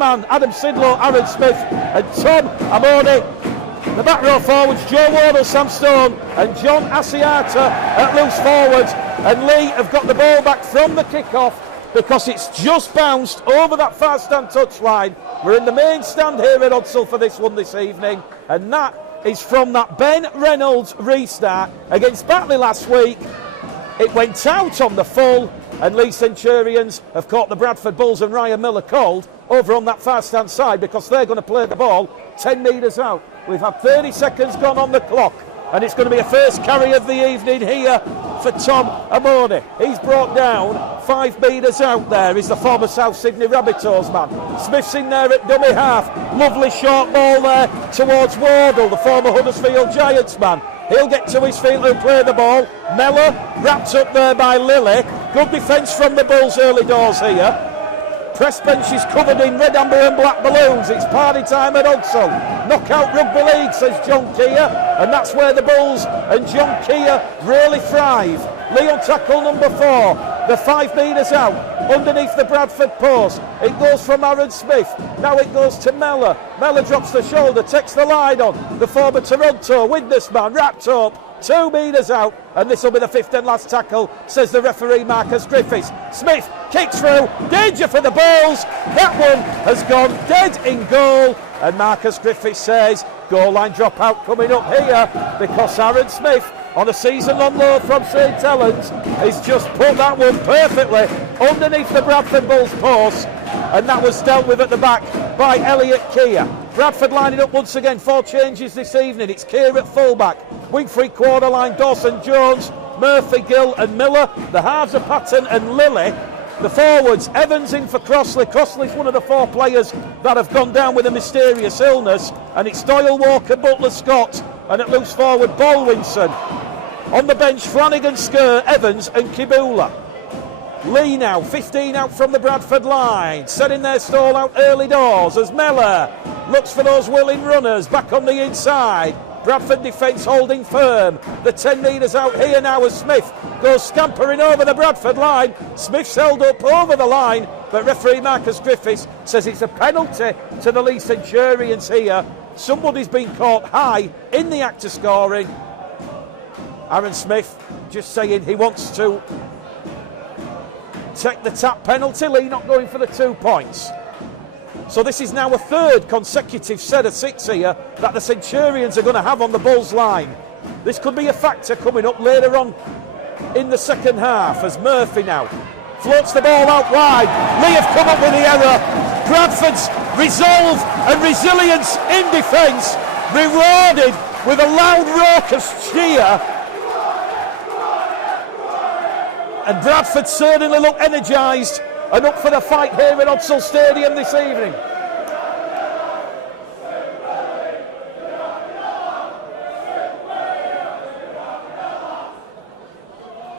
man, Adam Sidlow, Aaron Smith and Tom Amoni. The back row forwards, Joe Wardle, Sam Stone and John Asiata at loose forwards. And Leigh have got the ball back from the kick-off because it's just bounced over that far stand touchline. We're in the main stand here at Odsall for this one this evening, and that is from that Ben Reynolds restart against Batley last week. It went out on the full, and Leigh Centurions have caught the Bradford Bulls and Ryan Miller cold over on that far stand side because they're going to play the ball 10 metres out. We've had 30 seconds gone on the clock, and it's going to be a first carry of the evening here for Tom Amoni. He's brought down 5 metres out there. He's the former South Sydney Rabbitohs man. Smith's in there at dummy half. Lovely short ball there towards Wardle, the former Huddersfield Giants man. He'll get to his feet and play the ball. Mellor wrapped up there by Lilly. Good defence from the Bulls early doors here. Press bench is covered in red, amber and black balloons. It's party time at Odsall. Knockout Rugby League, says John Keir, and that's where the Bulls and John Keir really thrive. Leigh on tackle number 4. The 5 metres out, underneath the Bradford post. It goes from Aaron Smith. Now it goes to Mellor. Mellor drops the shoulder, takes the line on. The former Toronto witness man wrapped up. 2 metres out, and this will be the 5th and last tackle, says the referee Marcus Griffiths. Smith kicks through, danger for the Bulls. That one has gone dead in goal, and Marcus Griffiths says goal line dropout coming up here because Aaron Smith, on a season-long loan from St Helens, has just put that one perfectly underneath the Bradford Bulls post, and that was dealt with at the back by Elliot Keir. Bradford lining up once again, 4 changes this evening. It's Keir at fullback, wing 3/4 line Dawson Jones, Murphy, Gill and Miller. The halves are Patton and Lilly. The forwards, Evans in for Crossley. Crossley's one of the 4 players that have gone down with a mysterious illness, and it's Doyle, Walker, Butler, Scott, and at loose forward Bolwinson. On the bench, Flanagan, Skerr, Evans and Kibula. Leigh now, 15 out from the Bradford line, setting their stall out early doors as Mellor looks for those willing runners back on the inside. Bradford defence holding firm. The 10 metres out here now as Smith goes scampering over the Bradford line. Smith's held up over the line, but referee Marcus Griffiths says it's a penalty to the Leigh Centurions here. Somebody's been caught high in the act of scoring. Aaron Smith just saying he wants to take the tap penalty. Leigh not going for the 2 points. So this is now a 3rd consecutive set of 6 here that the Centurions are going to have on the Bulls line. This could be a factor coming up later on in the second half as Murphy now floats the ball out wide. Leigh have come up with the error. Bradford's resolve and resilience in defence rewarded with a loud raucous cheer. And Bradford certainly look energised and up for the fight here at Odsall Stadium this evening.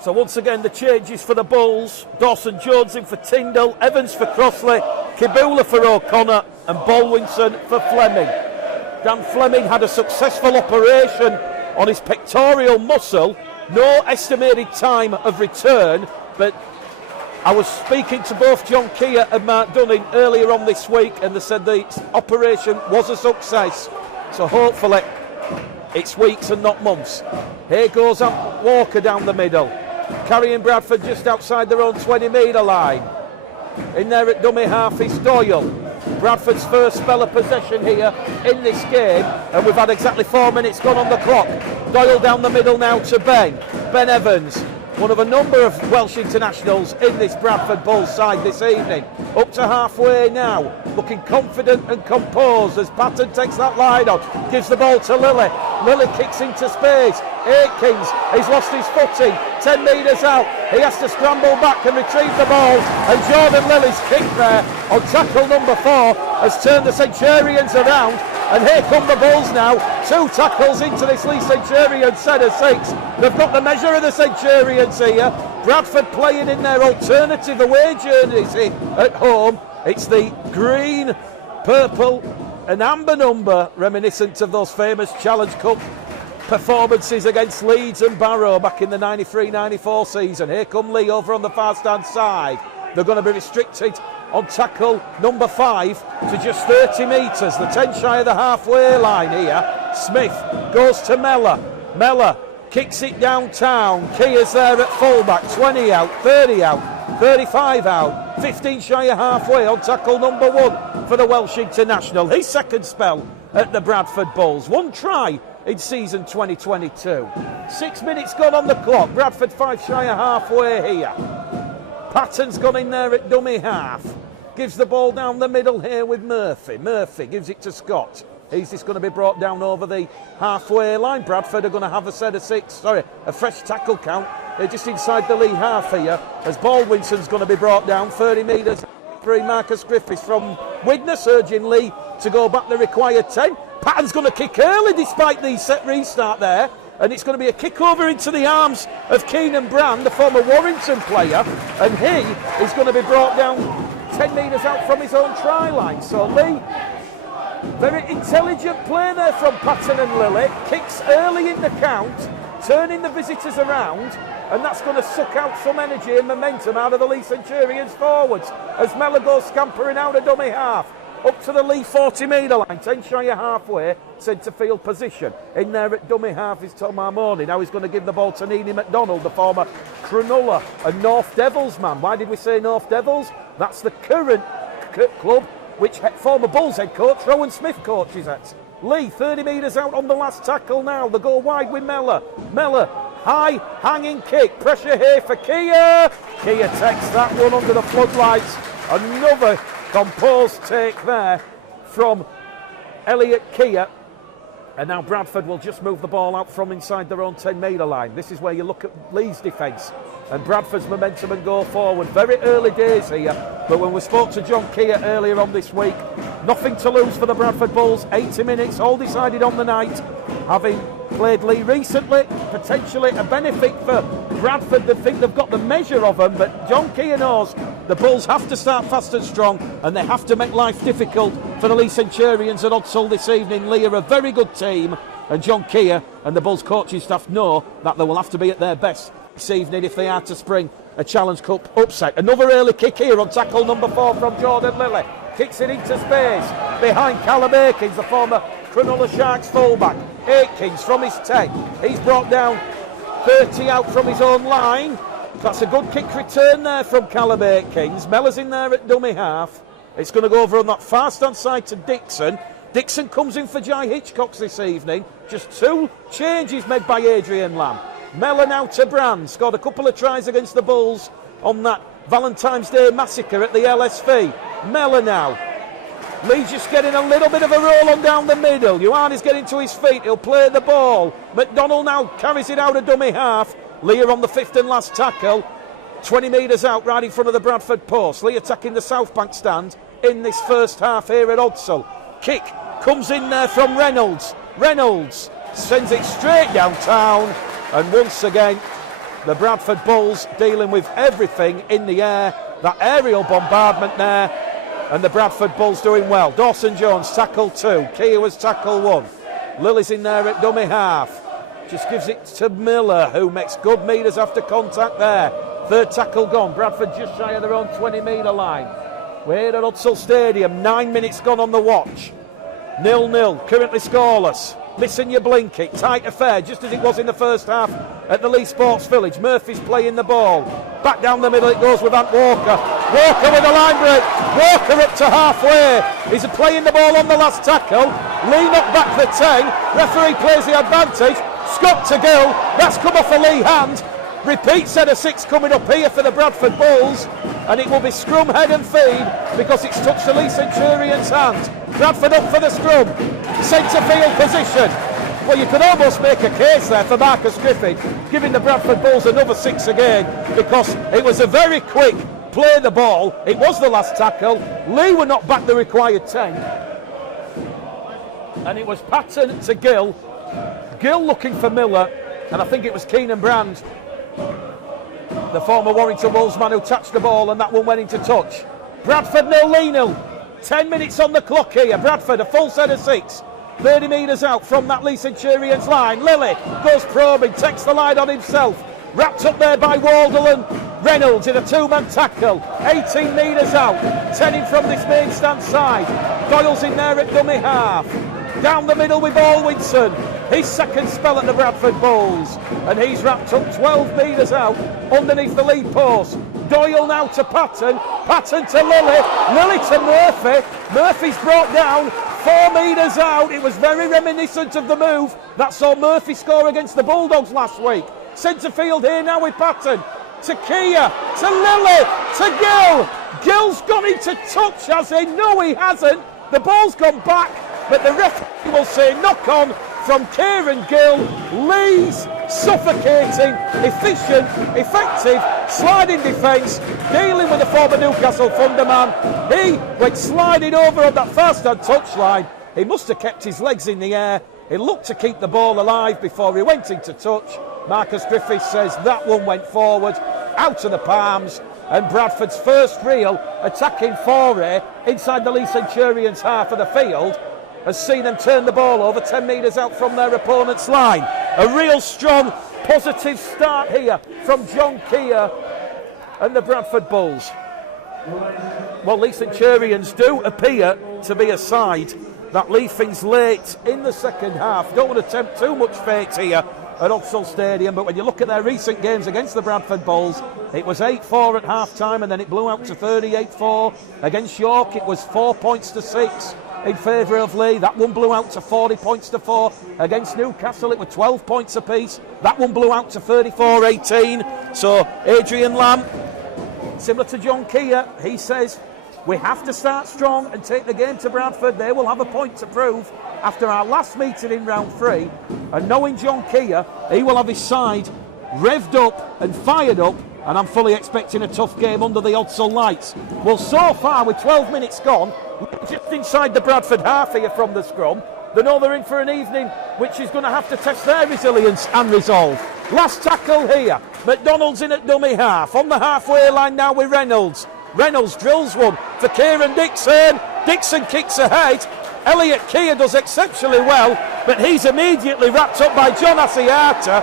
So once again the changes for the Bulls. Dawson Jones in for Tyndall, Evans for Crossley, Kibula for O'Connor and Bolwinson for Fleming. Dan Fleming had a successful operation on his pectoral muscle. No estimated time of return, but I was speaking to both John Keir and Mark Dunning earlier on this week, and they said the operation was a success. So hopefully it's weeks and not months. Here goes Walker down the middle, carrying Bradford just outside their own 20-metre line. In there at dummy half is Doyle. Bradford's first spell of possession here in this game, and we've had exactly 4 minutes gone on the clock. Doyle down the middle now to Ben Evans, one of a number of Welsh internationals in this Bradford Bulls side this evening. Up to halfway now, looking confident and composed as Patton takes that line on, gives the ball to Lilly. Lilly kicks into space. Aikins, he's lost his footing, 10 metres out. He has to scramble back and retrieve the ball, and Jordan Lilly's kick there on tackle number 4 has turned the Centurions around. And here come the Bulls now, 2 tackles into this Leigh Centurions set of 6. They've got the measure of the Centurions here. Bradford playing in their alternative away jersey at home. It's the green, purple and amber number, reminiscent of those famous Challenge Cup performances against Leeds and Barrow back in the 93-94 season. Here come Leigh over on the far stand side. They're going to be restricted on tackle number 5 to just 30 metres. The 10 shy of the halfway line here. Smith goes to Mellor. Mellor kicks it downtown. Kea's there at fullback. 20 out, 30 out, 35 out. 15 shy of halfway on tackle number 1 for the Welsh international. His second spell at the Bradford Bulls. 1 try in season 2022. 6 minutes gone on the clock. Bradford 5 shy of halfway here. Patton's gone in there at dummy half. Gives the ball down the middle here with Murphy. Murphy gives it to Scott. He's just going to be brought down over the halfway line. Bradford are going to have a fresh tackle count. They're just inside the Leigh half here, as Baldwinson's going to be brought down 30 metres. Marcus Griffiths from Widnes, urging Leigh to go back the required 10. Patton's going to kick early despite the set restart there. And it's going to be a kick over into the arms of Keenan Brand, the former Warrington player. And he is going to be brought down 10 metres out from his own try line. So Leigh, very intelligent play there from Patton and Lilly. Kicks early in the count, turning the visitors around. And that's going to suck out some energy and momentum out of the Leigh Centurions forwards. As Mellor goes scampering out of dummy half. Up to the Leigh 40 metre line, 10 shy of halfway, centre field position. In there at dummy half is Tom Armoni. Now he's going to give the ball to Neely McDonald, the former Cronulla and North Devils man. Why did we say North Devils? That's the current club which former Bulls head coach Rowan Smith coaches at. Leigh 30 metres out on the last tackle now. They go wide with Mellor. Mellor, high hanging kick. Pressure here for Keir. Keir takes that one under the floodlights. Another composed take there from Elliot Keir. And now Bradford will just move the ball out from inside their own 10 metre line. This is where you look at Leigh's defence and Bradford's momentum and go forward. Very early days here, but when we spoke to John Keir earlier on this week, nothing to lose for the Bradford Bulls. 80 minutes, all decided on the night. Having played Leigh recently, potentially a benefit for Bradford. They think they've got the measure of them, but John Keir knows the Bulls have to start fast and strong, and they have to make life difficult for the Leigh Centurions at Odsall this evening. Leigh are a very good team, and John Keir and the Bulls coaching staff know that they will have to be at their best this evening if they are to spring a Challenge Cup upset. Another early kick here on tackle number 4 from Jordan Lilly. Kicks it into space behind Callum Aikins, the former Cronulla Sharks fullback. Aikins from his 10. He's brought down 30 out from his own line. That's a good kick return there from Callum Aikins. Mellor's in there at dummy half. It's going to go over on that far stand side to Dixon. Dixon comes in for Jai Hitchcock this evening. Just 2 changes made by Adrian Lamb. Mellor now to Brand. Scored a couple of tries against the Bulls on that Valentine's Day massacre at the LSV. Mellor now. Leigh just getting a little bit of a roll on down the middle. Ioanni's getting to his feet. He'll play the ball. McDonald now carries it out of dummy half. Leigh are on the 5th and last tackle. 20 metres out right in front of the Bradford post. Leigh attacking the South Bank stand in this first half here at Odsall. Kick comes in there from Reynolds. Reynolds sends it straight downtown. And once again, the Bradford Bulls dealing with everything in the air. That aerial bombardment there. And the Bradford Bulls doing well. Dawson Jones, tackle 2. Keir was tackle 1. Lilly's in there at dummy half. Just gives it to Miller, who makes good metres after contact there. 3rd tackle gone. Bradford just shy of their own 20 metre line. We're here at Odsall Stadium. 9 minutes gone on the watch. 0-0, currently scoreless. Missing your blink it. Tight affair, just as it was in the first half at the Leigh Sports Village. Murphy's playing the ball. Back down the middle it goes with Ant Walker. Walker with a line break. Walker up to halfway. He's playing the ball on the last tackle. Leigh knocked back the 10. Referee plays the advantage. Scott to Gill. That's come off a Leigh hand. Repeat set of 6 coming up here for the Bradford Bulls. And it will be scrum head and feed because it's touched the Leigh Centurions' hand. Bradford up for the scrum. Centre field position. Well, you could almost make a case there for Marcus Griffith, giving the Bradford Bulls another 6 again, because it was a very quick play the ball. It was the last tackle. Leigh were not back the required 10. And it was Patton to Gill. Gill looking for Miller. And I think it was Keenan Brand, the former Warrington Wolves man, who touched the ball, and that one went into touch. Bradford 0, Leigh 0. 10 minutes on the clock here. Bradford a full set of 6. 30 metres out from that Leigh Centurions line. Lilly goes probing, takes the line on himself. Wrapped up there by Waldle and Reynolds in a two-man tackle, 18 metres out, 10 in from this main stand side. Doyle's in there at dummy half. Down the middle with Alwinson, his second spell at the Bradford Bulls, and he's wrapped up 12 metres out underneath the lead post. Doyle now to Patton, Patton to Lilly, Lilly to Murphy, Murphy's brought down 4 metres out. It was very reminiscent of the move that saw Murphy score against the Bulldogs last week. Centre field here now with Patton, to Kia, to Lilly, to Gill. Gill's gone into touch, has he? No, he hasn't. The ball's gone back, but the referee will say knock on from Kieran Gill. Leigh's suffocating, efficient, effective, sliding defence, dealing with the former Newcastle Thunder man. He went sliding over on that fast-hand touchline. He must have kept his legs in the air. He looked to keep the ball alive before he went into touch. Marcus Griffiths says that one went forward, out of the palms, and Bradford's first real attacking foray inside the Leigh Centurions half of the field has seen them turn the ball over 10 metres out from their opponent's line. A real strong, positive start here from John Kia and the Bradford Bulls. Well, Leigh Centurions do appear to be a side that leave things late in the second half. Don't want to tempt too much fate here at Odsal Stadium, but when you look at their recent games against the Bradford Bulls, it was 8-4 at half-time and then it blew out to 38-4. Against York, it was 4 points to 6 in favour of Leigh. That one blew out to 40 points to 4. Against Newcastle, it was 12 points apiece. That one blew out to 34-18. So Adrian Lamb, similar to John Kia, he says we have to start strong and take the game to Bradford. They will have a point to prove after our last meeting in round 3. And knowing John Kia, he will have his side revved up and fired up, and I'm fully expecting a tough game under the Odsal lights. Well, so far, with 12 minutes gone, just inside the Bradford half here from the scrum, they know they're in for an evening which is going to have to test their resilience and resolve. Last tackle here, McDonald's in at dummy half, on the halfway line now with Reynolds. Reynolds drills one for Kieran Dixon. Dixon kicks ahead. Elliot Kia does exceptionally well, but he's immediately wrapped up by John Asiata.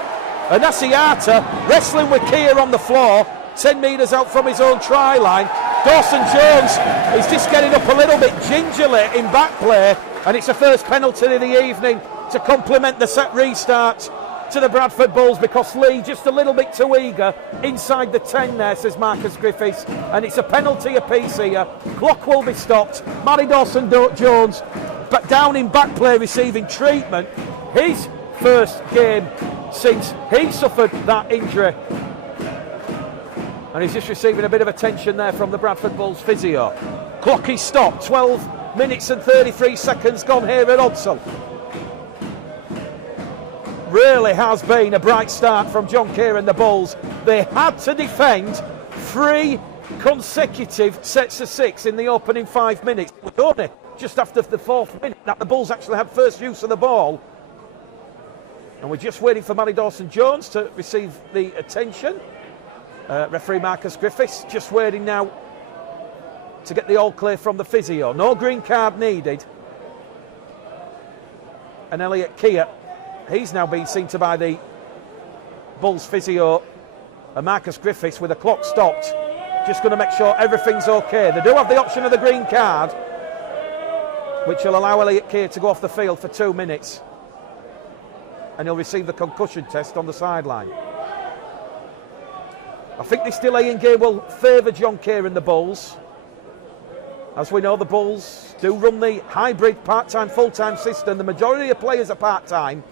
And Asiata wrestling with Kia on the floor, 10 metres out from his own try line. Dawson Jones is just getting up a little bit gingerly in back play, and it's a first penalty of the evening to complement the set restart to the Bradford Bulls, because Leigh just a little bit too eager inside the 10 there, says Marcus Griffiths, and it's a penalty apiece here. Clock will be stopped. Matty Dawson Jones, but down in back play receiving treatment. His first game since he suffered that injury, and he's just receiving a bit of attention there from the Bradford Bulls physio. Clock is stopped. 12 minutes and 33 seconds gone here at Odsal. Really has been a bright start from John Keir and the Bulls. They had to defend 3 consecutive sets of 6 in the opening 5 minutes. It was only just after the 4th minute that the Bulls actually had first use of the ball. And we're just waiting for Matty Dawson Jones to receive the attention. Referee Marcus Griffiths just waiting now to get the all clear from the physio. No green card needed. And Elliot Kia, he's now been seen to by the Bulls physio, and Marcus Griffiths with the clock stopped, just going to make sure everything's okay. They do have the option of the green card, which will allow Elliot Kia to go off the field for 2 minutes, and he'll receive the concussion test on the sideline. I think this delay in game will favour John Keir and the Bulls. As we know, the Bulls do run the hybrid part-time, full-time system. The majority of players are part-time.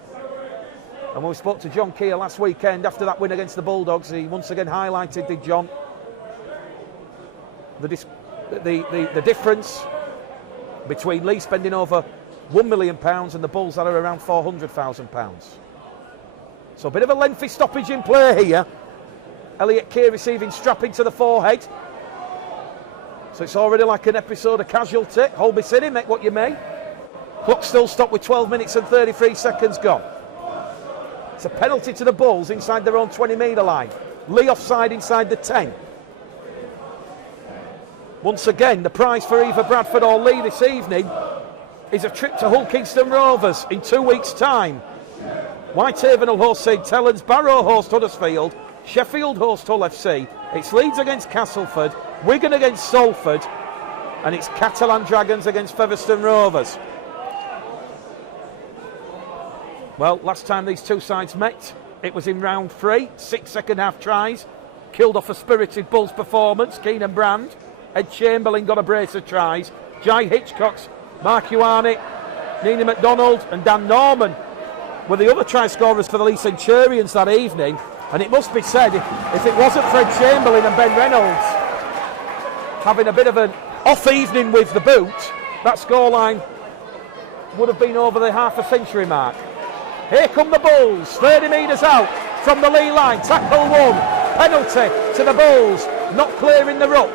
And when we spoke to John Keir last weekend after that win against the Bulldogs, he once again highlighted, did John, the difference between Leigh spending over £1 million and the Bulls that are around £400,000. So a bit of a lengthy stoppage in play here. Elliot Keir receiving strapping to the forehead. So it's already like an episode of Casualty. Holby City, make what you may. Clock still stopped with 12 minutes and 33 seconds gone. It's a penalty to the Bulls inside their own 20-metre line. Leigh offside inside the 10. Once again, the prize for either Bradford or Leigh this evening is a trip to Hull Kingston Rovers in 2 weeks' time. Whitehaven will host St Helens, Barrow host Huddersfield, Sheffield host Hull FC It's Leeds against Castleford, Wigan against Salford, and it's Catalan Dragons against Featherstone Rovers. Well, last time these two sides met, it was in round 3, 6 second half tries, killed off a spirited Bulls performance. Keenan Brand, Ed Chamberlain got a brace of tries, Jai Hitchcox, Mark Ioane, Nina MacDonald and Dan Norman were the other try scorers for the Leigh Centurions that evening. And it must be said, if it wasn't for Ed Chamberlain and Ben Reynolds having a bit of an off evening with the boot, that scoreline would have been over the half a century mark. Here come the Bulls, 30 metres out from the Leigh line, tackle 1, penalty to the Bulls, not clearing the ruck.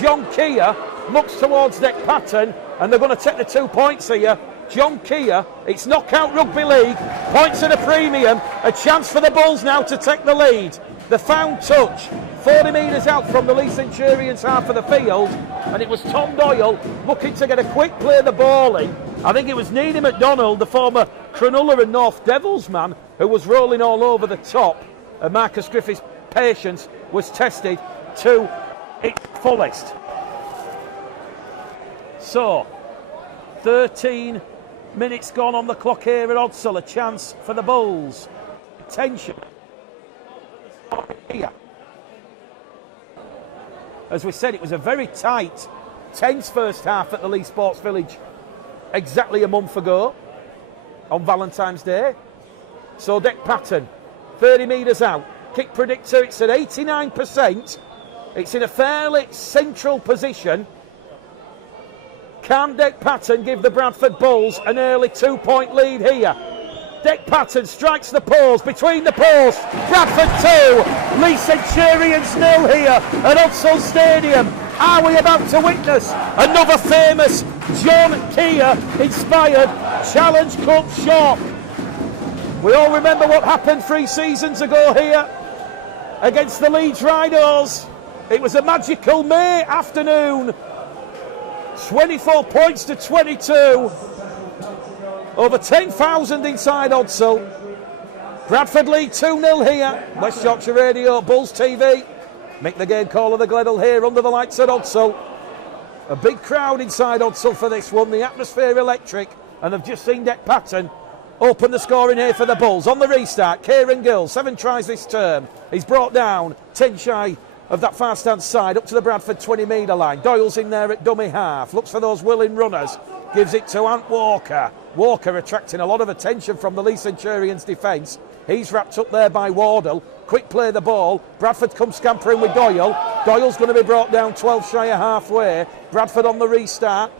John Keir looks towards Dick Patton, and they're going to take the 2 points here. John Keir, it's knockout rugby league, points at a premium, a chance for the Bulls now to take the lead. The found touch, 40 metres out from the Leigh Centurions half of the field, and it was Tom Doyle looking to get a quick play the ball in. I think it was Nina MacDonald, the former Cronulla and North Devils man, who was rolling all over the top, and Marcus Griffith's patience was tested to its fullest. So, 13 minutes gone on the clock here at Odsal, a chance for the Bulls. Tension here. As we said, it was a very tight, tense first half at the Leigh Sports Village exactly a month ago on Valentine's Day. So Dick Patton, 30 metres out, kick predictor, it's at 89%. It's in a fairly central position. Can Dick Patton give the Bradford Bulls an early 2 point lead here? Dick Patton strikes the post, between the posts, Bradford 2, Leigh Centurions 0 here at Odsal Stadium. Are we about to witness another famous John Keir inspired Challenge Cup shock? We all remember what happened 3 seasons ago here against the Leeds Rhinos. It was a magical May afternoon. 24 points to 22. Over 10,000 inside Odsal. Bradford lead 2-0 here. West Yorkshire Radio, Bulls TV. Mick the game caller, the Gleddle here under the lights at Odsal. A big crowd inside Odsal for this one. The atmosphere electric. And they've just seen Dick Patton open the scoring here for the Bulls. On the restart, Kieran Gill, 7 tries this term. He's brought down 10 shy of that far stand side up to the Bradford 20 metre line. Doyle's in there at dummy half, looks for those willing runners, gives it to Ant Walker. Walker attracting a lot of attention from the Leigh Centurions defence. He's wrapped up there by Wardle. Quick play the ball. Bradford comes scampering with Doyle. Doyle's going to be brought down 12 shy of halfway. Bradford on the restart,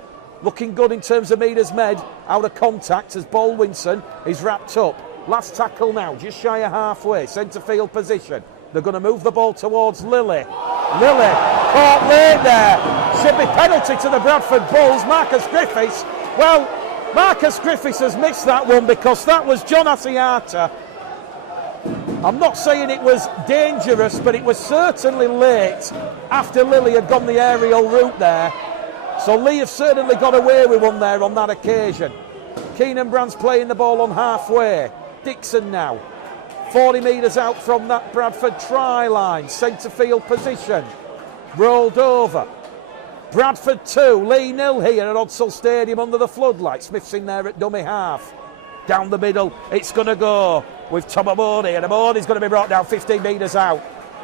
looking good in terms of metres made. Out of contact as Baldwinson is wrapped up. Last tackle now, just shy of halfway. Centre field position. They're going to move the ball towards Lilly. Lilly caught late there. Should be penalty to the Bradford Bulls. Marcus Griffiths. Well, Marcus Griffiths has missed that one because that was John Asiata. I'm not saying it was dangerous, but it was certainly late after Lilly had gone the aerial route there. So Leigh have certainly got away with one there on that occasion. Keenan Brand's playing the ball on halfway. Dixon now. 40 metres out from that Bradford try line, centre field position, rolled over. Bradford 2, Leigh 0 here at Odsal Stadium under the floodlights. Smith's in there at dummy half. Down the middle, it's going to go with Tom Amoni, and Amoni's going to be brought down 15 metres out.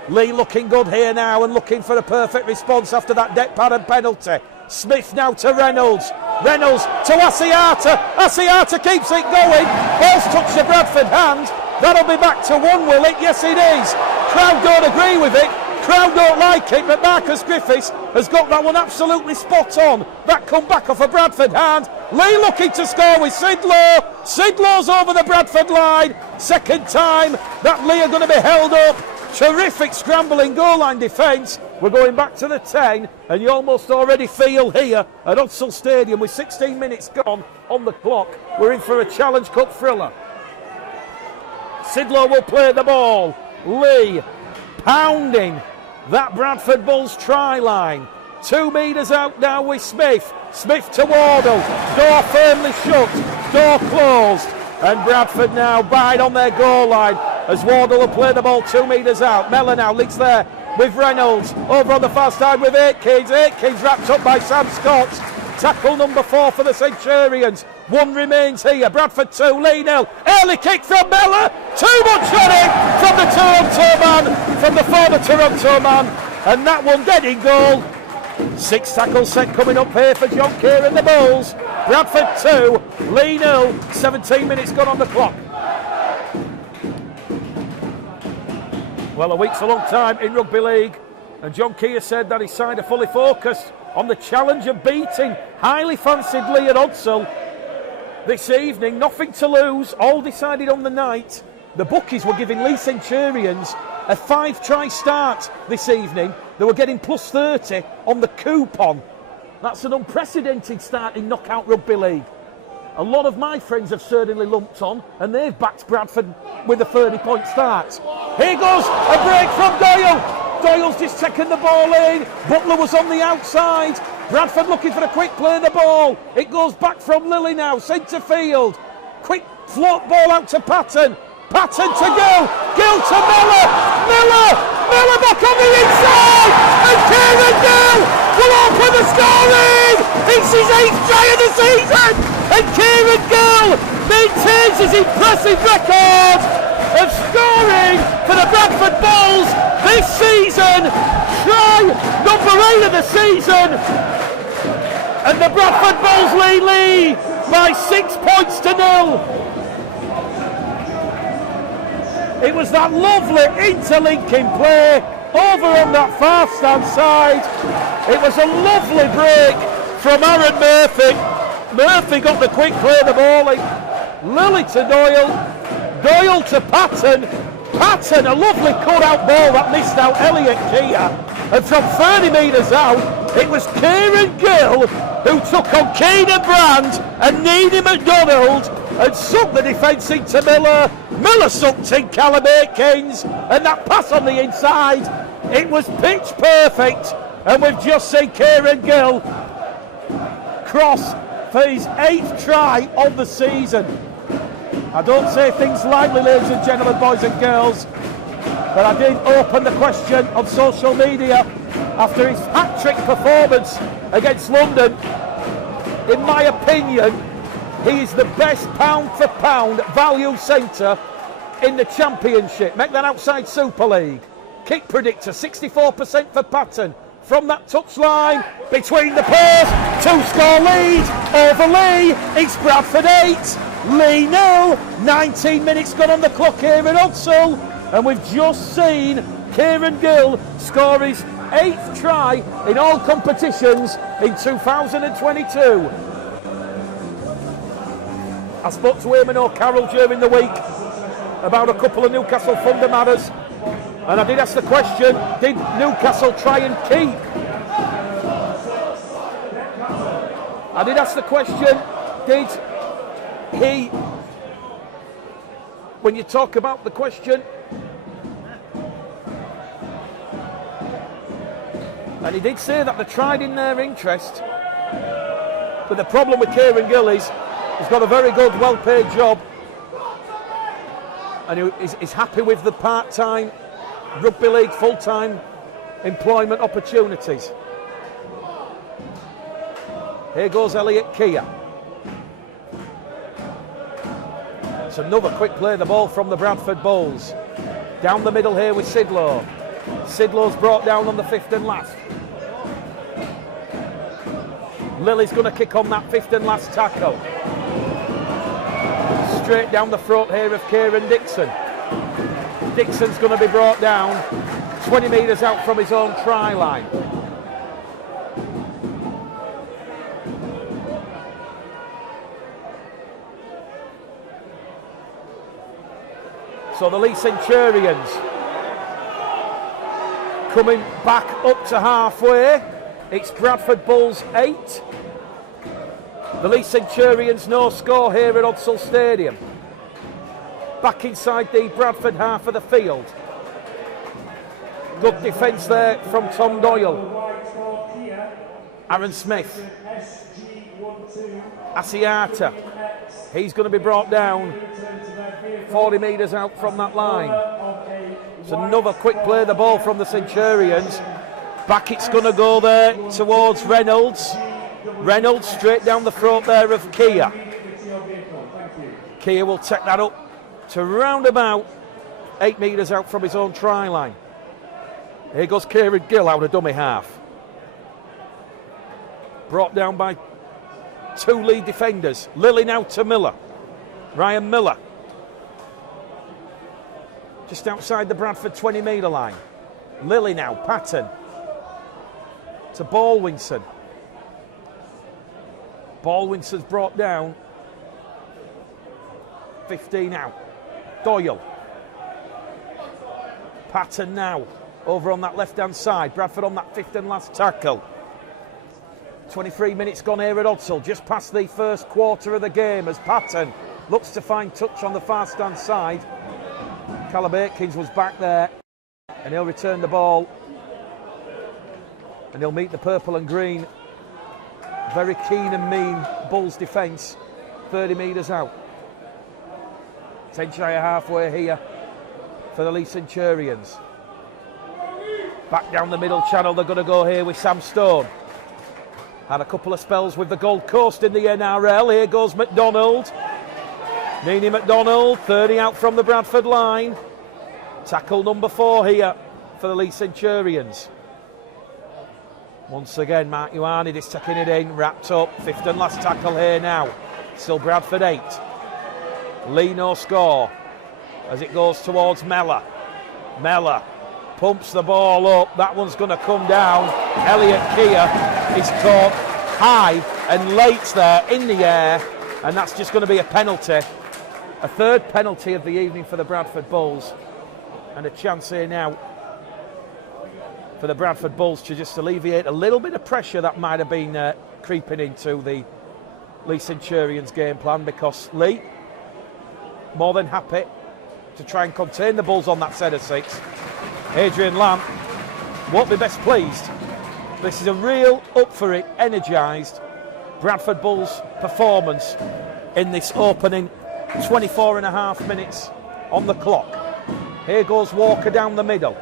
Leigh looking good here now and looking for a perfect response after that Dick Patton penalty. Smith now to Reynolds. Reynolds to Asiata. Asiata keeps it going. Ball's touched the Bradford hand. That'll be back to 1, will it? Yes, it is. Crowd don't agree with it. Crowd don't like it, but Marcus Griffiths has got that one absolutely spot on. That come back off a Bradford hand. Leigh looking to score with Sidlow. Sidlow's over the Bradford line. Second time that Leigh are going to be held up. Terrific scrambling goal line defence. We're going back to the 10, and you almost already feel here at Odsal Stadium with 16 minutes gone on the clock. We're in for a Challenge Cup thriller. Sidlow will play the ball. Leigh pounding that Bradford Bulls try line. 2 metres out now with Smith. Smith to Wardle. Door firmly shut. Door closed. And Bradford now bide on their goal line as Wardle will play the ball 2 metres out. Mellor now leaks there with Reynolds. Over on the far side with Aitkins. Aitkins wrapped up by Sam Scott. Tackle number 4 for the Centurions. 1 remains here. Bradford 2, Leigh 0. Early kick from Miller. Too much on it from the Toronto man, from the former Toronto man. And that one dead in goal. 6 tackle set coming up here for John Keir and the Bulls. Bradford 2, Leigh 0. 17 minutes gone on the clock. Well, a week's a long time in rugby league. And John Keir said that his side are fully focused on the challenge of beating highly fancied Leigh and Odsal this evening. Nothing to lose, all decided on the night. The bookies were giving Leigh Centurions a 5-try start this evening. They were getting plus 30 on the coupon. That's an unprecedented start in knockout rugby league. A lot of my friends have certainly lumped on, and they've backed Bradford with a 30-point start. Here goes a break from Doyle. Doyle's just taken the ball in. Butler was on the outside. Bradford looking for a quick play of the ball. It goes back from Lilly now, centre field. Quick float ball out to Patton. Patton to Gill. Gill to Miller. Miller back on the inside. And Kieran Gill will open the scoring. It's his 8th try of the season. And Kieran Gill maintains his impressive record of scoring for the Bradford Bulls this season. Try number 8 of the season. And the Bradford Bulls lead Leigh by 6 points to 0. It was that lovely interlinking play over on that far stand side. It was a lovely break from Aaron Murphy. Murphy got the quick play of the ball in. Lilly to Doyle. Doyle to Patton. Patton, a lovely cut-out ball that missed out Elliot Keir. And from 30 metres out, it was Kieran Gill who took on Keenan Brand and Needy McDonald and sucked the defence into Miller. Miller sucked in Callum Aitkins, and that pass on the inside, it was pitch perfect. And we've just seen Kieran Gill cross for his 8th try of the season. I don't say things lightly, ladies and gentlemen, boys and girls, but I did open the question on social media after his hat-trick performance against London. In my opinion, he is the best pound-for-pound value centre in the Championship. Make that outside Super League. Kick predictor, 64% for Patton. From that touchline, between the posts, 2-score lead over Leigh. It's Bradford 8, Leigh 0. 19 minutes gone on the clock here in Odsal. And we've just seen Kieran Gill score his 8th try in all competitions in 2022. I spoke to Eamon O'Carroll during the week about a couple of Newcastle Thunder matters, and I did ask the question, did Newcastle try and keep? I did ask the question, did he, when you talk about the question, and he did say that they tried in their interest, but the problem with Kieran Gill is he's got a very good, well-paid job, and he's happy with the part-time rugby league, full-time employment opportunities. Here goes Elliot Keir. It's another quick play of the ball from the Bradford Bulls. Down the middle here with Sidlow. Sidlow's brought down on the 5th and last. Lilly's going to kick on that 5th and last tackle. Straight down the throat here of Kieran Dixon. Dixon's going to be brought down 20 metres out from his own try line. So the Leigh Centurions coming back up to halfway. It's Bradford Bulls 8. The Leigh Centurions no score here at Odsal Stadium. Back inside the Bradford half of the field. Good defence there from Tom Doyle. Aaron Smith. Asiata. He's going to be brought down 40 metres out from that line. It's another quick play, the ball from the Centurions. Back it's going to go there towards Reynolds. Reynolds straight down the throat there of Kia. Kia will take that up to round about 8 metres out from his own try line. Here goes Kieran Gill out of dummy half. Brought down by 2 lead defenders. Lilly now to Miller. Ryan Miller. Just outside the Bradford 20 metre line. Lilly now, Patton. To Baldwinson. Baldwinson's brought down. 15 out. Doyle. Patton now. Over on that left-hand side. Bradford on that 5th and last tackle. 23 minutes gone here at Odsall. Just past the first quarter of the game as Patton looks to find touch on the far-stand side. Callum Aikins was back there. And he'll return the ball. And he'll meet the purple and green. Very keen and mean Bulls defence. 30 metres out. 10 shy of halfway here for the Leigh Centurions. Back down the middle channel, they're going to go here with Sam Stone. Had a couple of spells with the Gold Coast in the NRL. Here goes McDonald. Nini McDonald, 30 out from the Bradford line. Tackle number 4 here for the Leigh Centurions. Once again, Mark Ioannidis is taking it in, wrapped up. 5th and last tackle here now. Still Bradford 8. Leigh no score as it goes towards Mellor. Mellor pumps the ball up. That one's going to come down. Elliot Kia is caught high and late there in the air, and that's just going to be a penalty. A 3rd penalty of the evening for the Bradford Bulls, and a chance here now for the Bradford Bulls to just alleviate a little bit of pressure that might have been creeping into the Leigh Centurions game plan, because Leigh more than happy to try and contain the Bulls on that set of 6. Adrian Lamb won't be best pleased. This is a real up for it, energised Bradford Bulls performance in this opening 24 and a half minutes on the clock. Here goes Walker down the middle.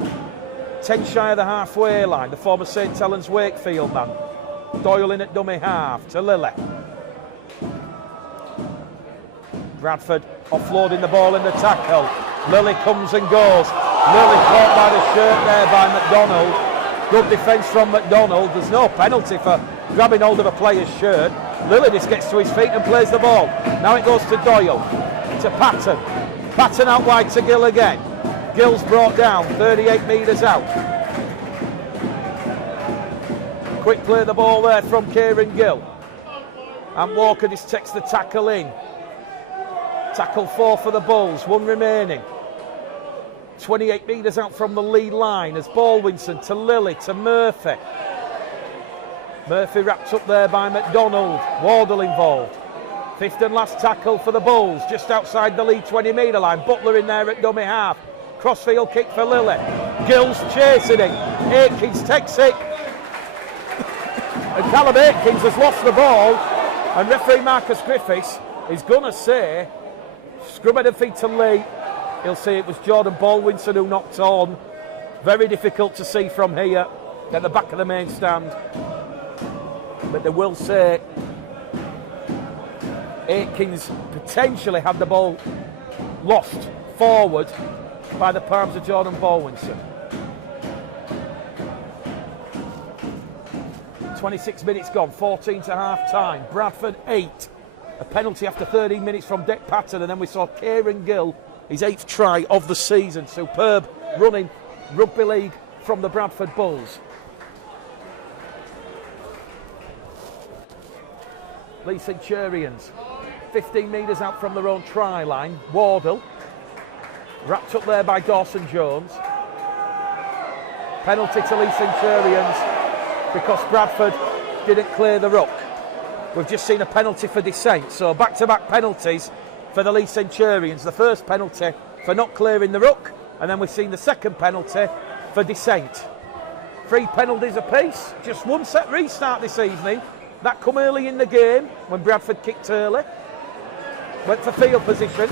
10 shy of the halfway line, the former St Helens Wakefield man. Doyle in at dummy half to Lilly. Bradford offloading the ball in the tackle. Lilly comes and goes. Lilly caught by the shirt there by McDonald. Good defence from McDonald. There's no penalty for grabbing hold of a player's shirt. Lilly just gets to his feet and plays the ball. Now it goes to Doyle, to Patton. Patton out wide to Gill again. Gill's brought down, 38 metres out. Quick play the ball there from Kieran Gill. And Walker just takes the tackle in. Tackle 4 for the Bulls, 1 remaining. 28 metres out from the lead line as Baldwinson to Lilly to Murphy. Murphy wrapped up there by McDonald. Wardle involved. 5th and last tackle for the Bulls, just outside the lead 20 metre line. Butler in there at dummy half. Crossfield kick for Lilly. Gill's chasing it. Aikins takes it. And Callum Aikins has lost the ball. And referee Marcus Griffiths is going to say, scrum-headed feet to Leigh. He'll say it was Jordan Baldwinson who knocked on. Very difficult to see from here at the back of the main stand. But they will say Aikins potentially had the ball lost forward by the palms of Jordan Baldwinson. 26 minutes gone, 14 to half time. Bradford 8. A penalty after 13 minutes from Dick Patton, and then we saw Kieran Gill, his 8th try of the season. Superb running rugby league from the Bradford Bulls. Leigh Centurions, 15 metres out from their own try line. Wardle, wrapped up there by Dawson Jones. Penalty to Leigh Centurions because Bradford didn't clear the ruck. We've just seen a penalty for dissent, so back-to-back penalties for the Leigh Centurions. The first penalty for not clearing the ruck, and then we've seen the second penalty for dissent. 3 penalties apiece, just 1 set restart this evening. That come early in the game when Bradford kicked early. Went for field position.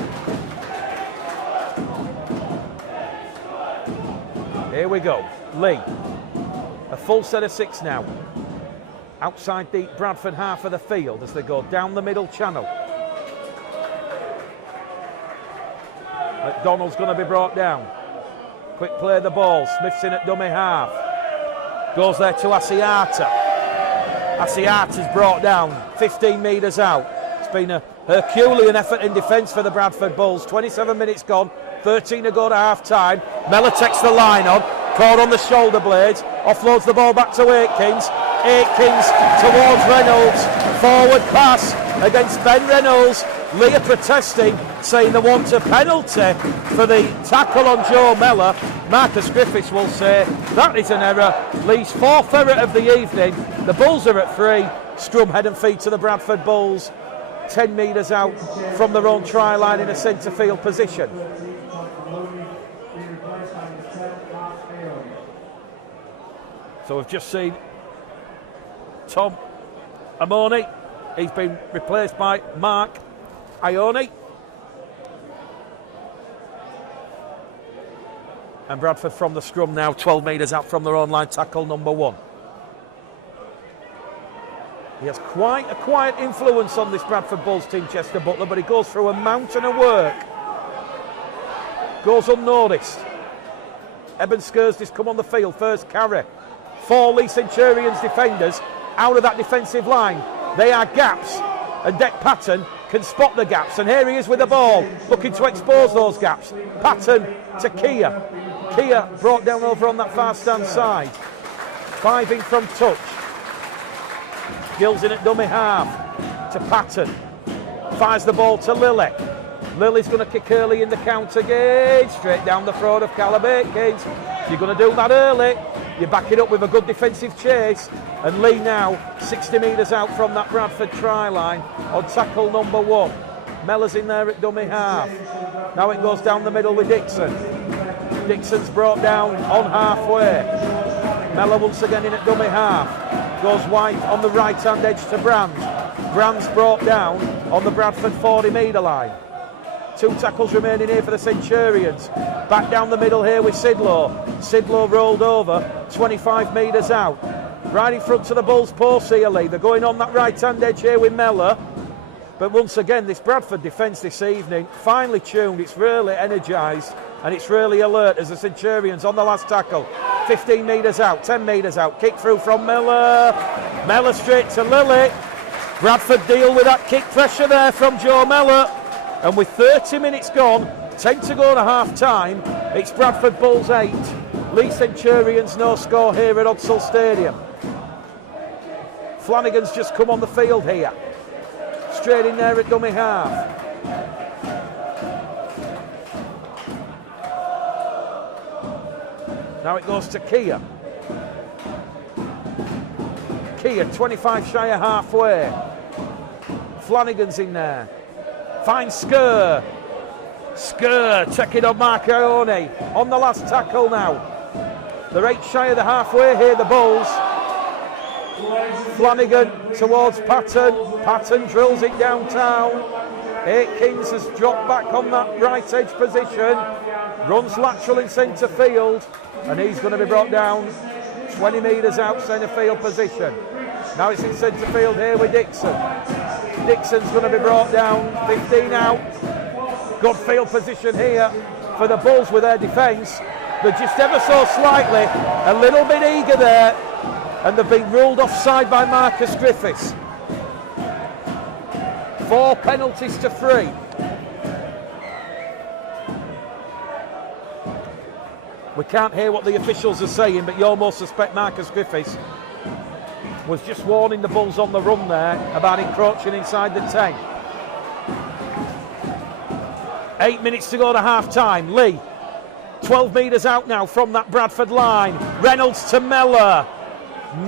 Here we go. Leigh. A full set of 6 now. Outside the Bradford half of the field as they go down the middle channel. McDonald's going to be brought down. Quick play of the ball. Smith's in at dummy half. Goes there to Asiata. Asiata's brought down 15 metres out. It's been a Herculean effort in defence for the Bradford Bulls. 27 minutes gone, 13 to go to half time. Mellor takes the line on, caught on the shoulder blades, offloads the ball back to Aikins. Aikins towards Reynolds. Forward pass against Ben Reynolds. Leigh are protesting, saying they want a penalty for the tackle on Joe Mellor. Marcus Griffiths will say that is an error. Leigh's 4th error of the evening. The Bulls are at 3. Scrum head and feet to the Bradford Bulls. 10 metres out from their own try line in a centre field position. So we've just seen Tom Amoni. He's been replaced by Mark Ione. And Bradford from the scrum now, 12 metres out from their own line, tackle number 1. He has quite a quiet influence on this Bradford Bulls team, Chester Butler, but he goes through a mountain of work. Goes unnoticed. Eben Skersdy's come on the field, first carry. 4 Leigh Centurions defenders out of that defensive line. They are gaps, and Deck Patton can spot the gaps, and here he is with the ball, looking to expose those gaps. Patton to Kia. Kia brought down over on that far stand side. 5 in from touch. Gills in at dummy half to Patton. Fires the ball to Lilly. Lily's going to kick early in the counter game, straight down the throat of Callum Aikins. If you're going to do that early, you back it up with a good defensive chase. And Leigh now 60 metres out from that Bradford try line on tackle number 1. Mellor's in there at dummy half. Now it goes down the middle with Dixon. Dixon's brought down on halfway. Mellor once again in at dummy half. Goes wide on the right hand edge to Brand. Brand's brought down on the Bradford 40 metre line. 2 tackles remaining here for the Centurions. Back down the middle here with Sidlow. Sidlow rolled over, 25 metres out. Right in front to the Bulls post here, Leigh. They're going on that right hand edge here with Mellor. But once again, this Bradford defence this evening, finely tuned, it's really energised and it's really alert as the Centurions on the last tackle. 15 metres out, 10 metres out, kick through from Mellor. Mellor straight to Lilly. Bradford deal with that kick pressure there from Joe Mellor. And with 30 minutes gone, 10 to go to half time, it's Bradford Bulls 8. Leigh Centurions no score here at Odsal Stadium. Flanagan's just come on the field here. Straight in there at dummy half. Now it goes to Kia. Kia 25 shy of halfway. Flanagan's in there. Finds Skur. Skur checking on Mark Ione on the last tackle now. They're 8 shy of the halfway here, the Bulls. Flanagan towards Patton. Patton drills it downtown. Aikins has dropped back on that right edge position. Runs lateral in centre field. And he's going to be brought down 20 metres out centre field position. Now it's in centre field here with Dixon. Dixon's going to be brought down 15 out. Good field position here for the Bulls with their defence. They're just ever so slightly a little bit eager there. And they've been ruled offside by Marcus Griffiths. 4 penalties to 3. We can't hear what the officials are saying, but you almost suspect Marcus Griffiths was just warning the Bulls on the run there about encroaching inside the 10. 8 minutes to go to half time. Leigh 12 metres out now from that Bradford line. Reynolds to Mellor.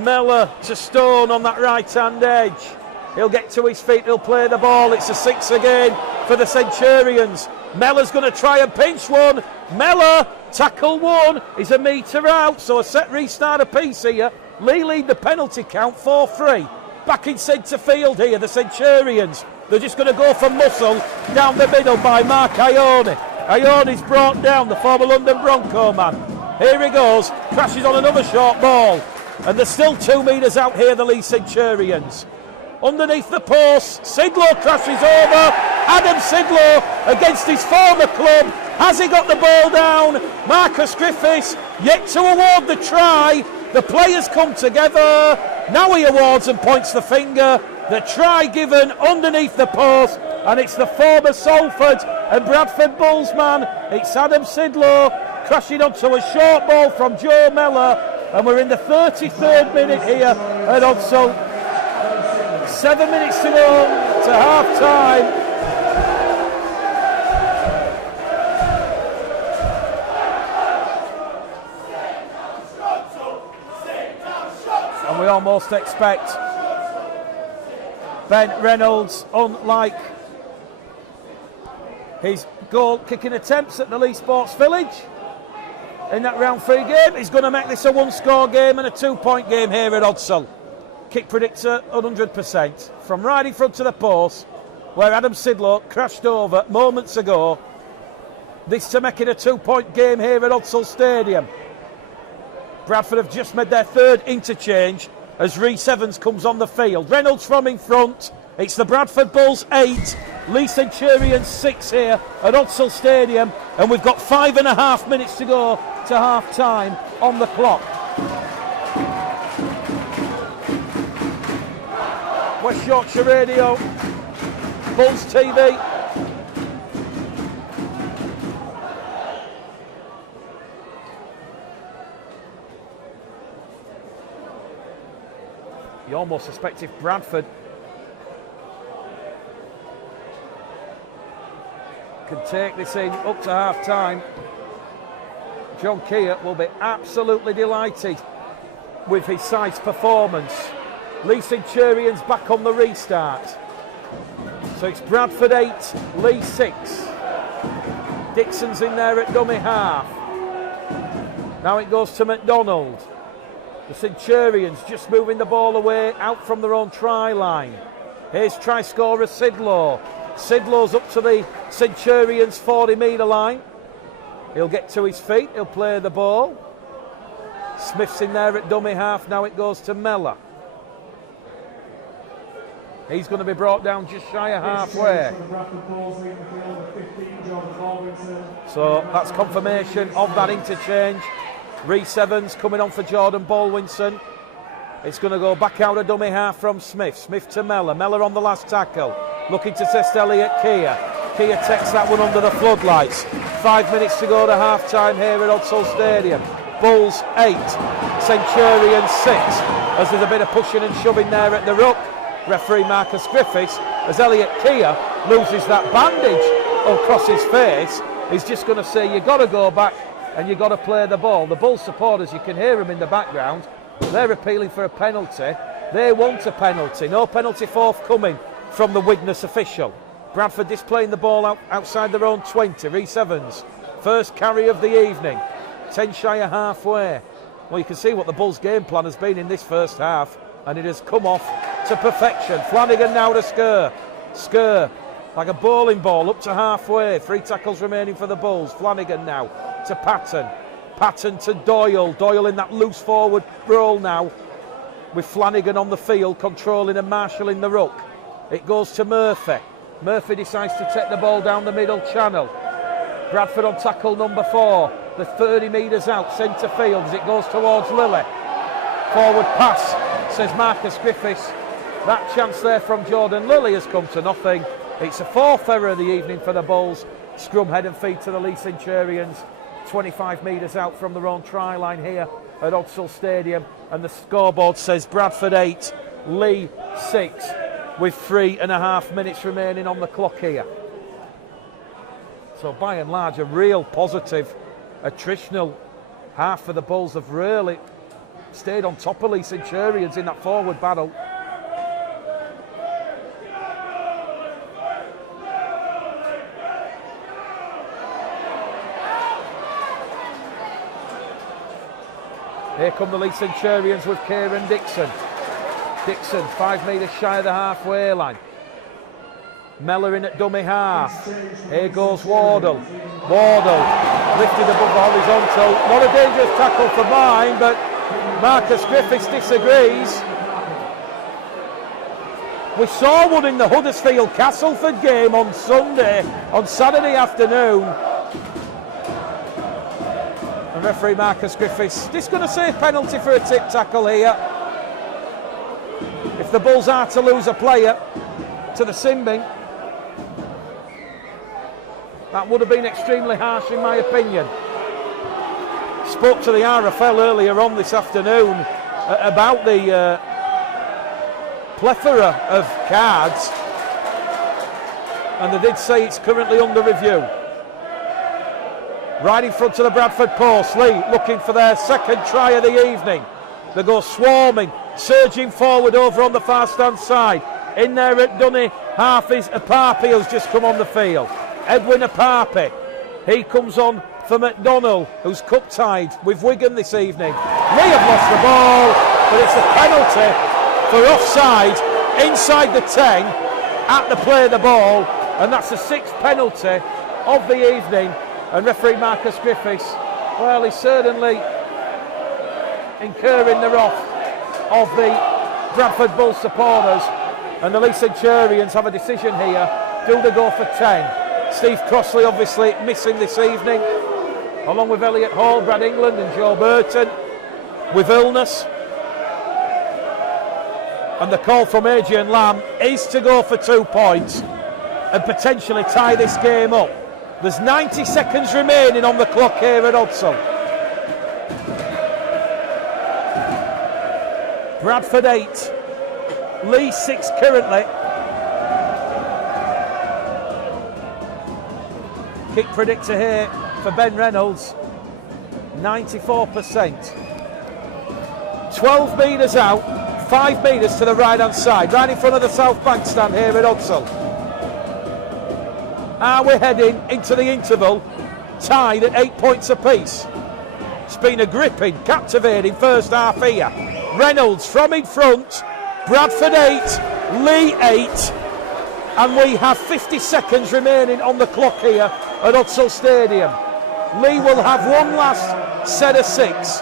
Mellor to Stone on that right hand edge. He'll get to his feet, he'll play the ball. It's a 6 again for the Centurions. Mellor's going to try and pinch one. Mellor, tackle 1, is a metre out, so a set restart apiece here. Leigh lead the penalty count 4-3. Back in centre field here, the Centurions. They're just going to go for muscle down the middle by Mark Ione. Ione's brought down, the former London Bronco man. Here he goes, crashes on another short ball. And they're still 2 metres out here, the Leigh Centurions. Underneath the post, Sidlow crashes over. Adam Sidlow against his former club. Has he got the ball down? Marcus Griffiths yet to award the try. The players come together. Now he awards and points the finger. The try given underneath the post, and it's the former Salford and Bradford Bulls man. It's Adam Sidlow crashing onto a short ball from Joe Mellor, and we're in the 33rd minute here at Odsal. 7 minutes to go to half time. And we almost expect Ben Reynolds, unlike his goal kicking attempts at the Leigh Sports Village in that round 3 game, he's going to make this a 1-score game and a 2-point game here at Odsal. Kick predictor 100% from right in front of the post where Adam Sidlow crashed over moments ago. This to make it a 2-point game here at Odsal Stadium. Bradford have just made their 3rd interchange as Rhys Evans comes on the field. Reynolds from in front. It's the Bradford Bulls 8, Leigh Centurions 6 here at Odsal Stadium, and we've got 5.5 minutes to go to half time on the clock. West Yorkshire Radio, Bulls TV. You almost suspect if Bradford can take this in up to half time, John Keir will be absolutely delighted with his side's performance. Leigh Centurions back on the restart. So it's Bradford 8, Leigh 6. Dixon's in there at dummy half. Now it goes to McDonald. The Centurions just moving the ball away out from their own try line. Here's try scorer Sidlow. Sidlow's up to the Centurions 40-metre line. He'll get to his feet, he'll play the ball. Smith's in there at dummy half, now it goes to Mellor. He's going to be brought down just shy of halfway. So that's confirmation of that interchange. Rhys Evans coming on for Jordan Baldwinson. It's going to go back out of dummy half from Smith. Smith to Mellor. Mellor on the last tackle. Looking to test Elliot Keir. Keir takes that one under the floodlights. 5 minutes to go to half time here at Odsal Stadium. Bulls 8, Centurions 6. As there's a bit of pushing and shoving there at the ruck. Referee Marcus Griffiths, as Elliot Keir loses that bandage across his face, he's just going to say, you've got to go back and you've got to play the ball. The Bulls supporters, you can hear them in the background, they're appealing for a penalty. They want a penalty. No penalty forthcoming from the Widnes official. Bradford displaying the ball outside their own 20. Rhys Evans, first carry of the evening. 10 shy of halfway. Well, you can see what the Bulls' game plan has been in this first half, and it has come off to perfection. Flanagan now to Skur. Skur, like a bowling ball, up to halfway. 3 tackles remaining for the Bulls. Flanagan now to Patton. Patton to Doyle. Doyle in that loose forward role now, with Flanagan on the field, controlling and marshalling the ruck. It goes to Murphy. Murphy decides to take the ball down the middle channel. Bradford on tackle number 4. The 30 metres out, centre field, as it goes towards Lilly. Forward pass, says Marcus Griffiths. That chance there from Jordan Lilly has come to nothing. It's a 4th error of the evening for the Bulls. Scrum head and feet to the Leigh Centurions. 25 metres out from their own try line here at Odsal Stadium. And the scoreboard says Bradford 8, Leigh 6, with 3.5 minutes remaining on the clock here. So by and large, a real positive attritional half for the Bulls. Have really stayed on top of Leigh Centurions in that forward battle. Here come the Leigh Centurions with Kieran Dixon. Dixon, 5 metres shy of the halfway line. Mellor in at dummy half. Here goes Wardle. Wardle lifted above the horizontal. Not a dangerous tackle for mine, but Marcus Griffiths disagrees. We saw one in the Huddersfield Castleford game on Saturday afternoon. And referee Marcus Griffiths just going to say penalty for a tip tackle here. If the Bulls are to lose a player to the Simbing, that would have been extremely harsh in my opinion. Spoke to the RFL earlier on this afternoon about the plethora of cards, and they did say it's currently under review. Right in front of the Bradford post, Leigh looking for their second try of the evening. They go swarming, surging forward over on the far stand side. In there at Dunny half is Apapi, who's just come on the field. Edwin Apapi, he comes on for McDonnell, who's cup-tied with Wigan this evening. Leigh have lost the ball, but it's a penalty for offside inside the 10 at the play of the ball, and that's the 6th penalty of the evening. And referee Marcus Griffiths, well, he's certainly incurring the wrath of the Bradford Bulls supporters, and the Leigh Centurions have a decision here. Do they go for 10? Steve Crossley obviously missing this evening, along with Elliot Hall, Brad England and Joe Burton with illness. And the call from Adrian Lamb is to go for 2 points and potentially tie this game up. There's 90 seconds remaining on the clock here at Odsal. Bradford 8, Leigh 6 currently. Kick predictor here for Ben Reynolds, 94%. 12 metres out, 5 metres to the right hand side, right in front of the South Bank stand here at Odsal. Are we heading into the interval tied at 8 points apiece? It's been a gripping, captivating first half here. Reynolds from in front, Bradford 8, Leigh 8, and we have 50 seconds remaining on the clock here at Odsal Stadium. Leigh will have one last set of 6.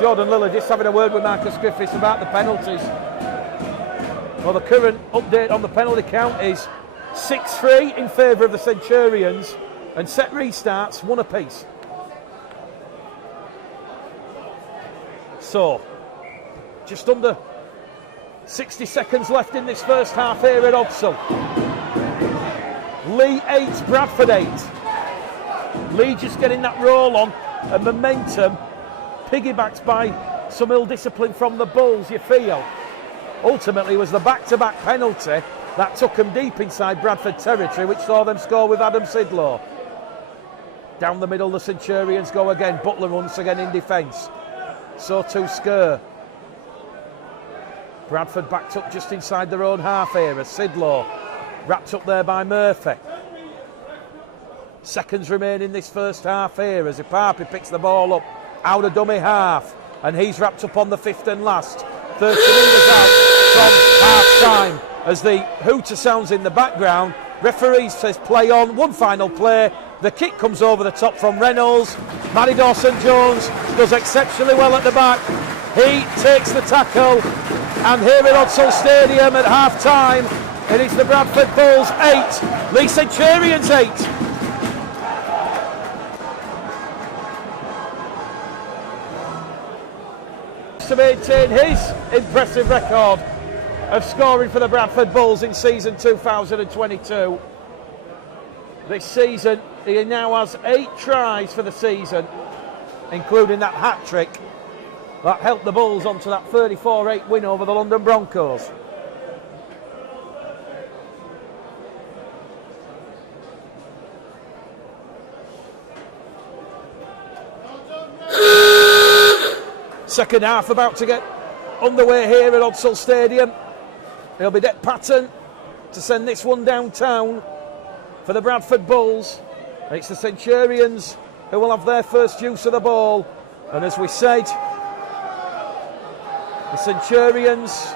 Jordan Lillard just having a word with Marcus Griffiths about the penalties. Well, the current update on the penalty count is 6-3 in favour of the Centurions, and set restarts 1 apiece. So, just under 60 seconds left in this first half here at Odsal. Leigh 8, Bradford 8. Leigh just getting that roll on and momentum, piggybacked by some ill discipline from the Bulls, you feel. Ultimately, it was the back-to-back penalty that took them deep inside Bradford territory, which saw them score with Adam Sidlaw. Down the middle, the Centurions go again. Butler once again in defence. So too Skur. Bradford backed up just inside their own half here as Sidlaw wrapped up there by Murphy. Seconds remain in this first half here as Ipapi picks the ball up out of dummy half, and he's wrapped up on the 5th and last. 30 metres out from half time as the hooter sounds in the background. Referee says play on, one final play. The kick comes over the top from Reynolds. Matty Dawson-Jones does exceptionally well at the back. He takes the tackle, and here at Odsal Stadium at half time, it is the Bradford Bulls 8, Leigh Centurions 8. To maintain his impressive record of scoring for the Bradford Bulls in season 2022. This season he now has 8 tries for the season, including that hat-trick that helped the Bulls onto that 34-8 win over the London Broncos. Second half about to get underway here at Odsal Stadium. It'll be Dec Patton to send this one downtown for the Bradford Bulls. It's the Centurions who will have their first use of the ball. And as we said, the Centurions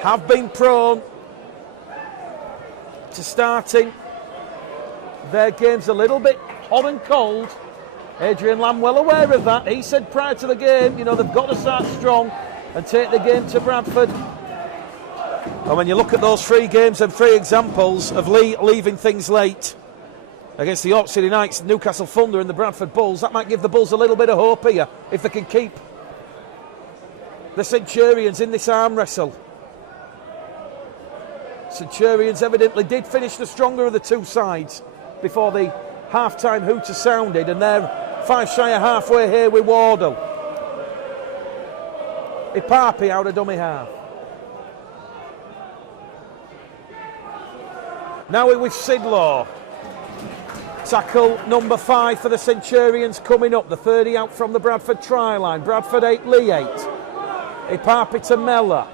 have been prone to starting their games a little bit hot and cold. Adrian Lamb well aware of that. He said prior to the game, you know, they've got to start strong and take the game to Bradford. And when you look at those 3 games and 3 examples of Leigh leaving things late against the York City Knights, Newcastle Thunder and the Bradford Bulls, that might give the Bulls a little bit of hope here if they can keep the Centurions in this arm wrestle. Centurions evidently did finish the stronger of the 2 sides before the half-time hooter sounded, and they're 5 shy of halfway here with Wardle. Ipapi out of dummy half. Now we're with Sidlaw. Tackle number 5 for the Centurions coming up. The 30 out from the Bradford try line. Bradford 8, Leigh 8. Ipapi to Mellor.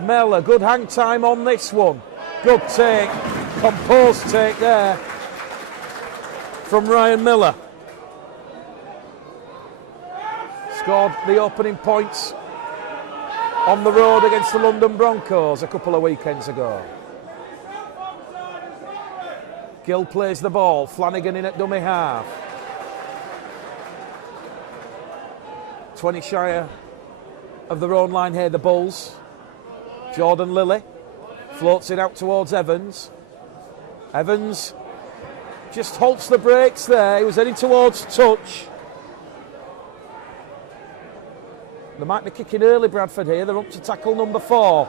Mellor, good hang time on this one. Good take, composed take there from Ryan Miller. Scored the opening points on the road against the London Broncos a couple of weekends ago. Gill plays the ball, Flanagan in at dummy half. 20 shy of their own line here, the Bulls. Jordan Lilly floats it out towards Evans. Evans just halts the brakes there. He was heading towards touch. They might be kicking early, Bradford here. They're up to tackle number 4.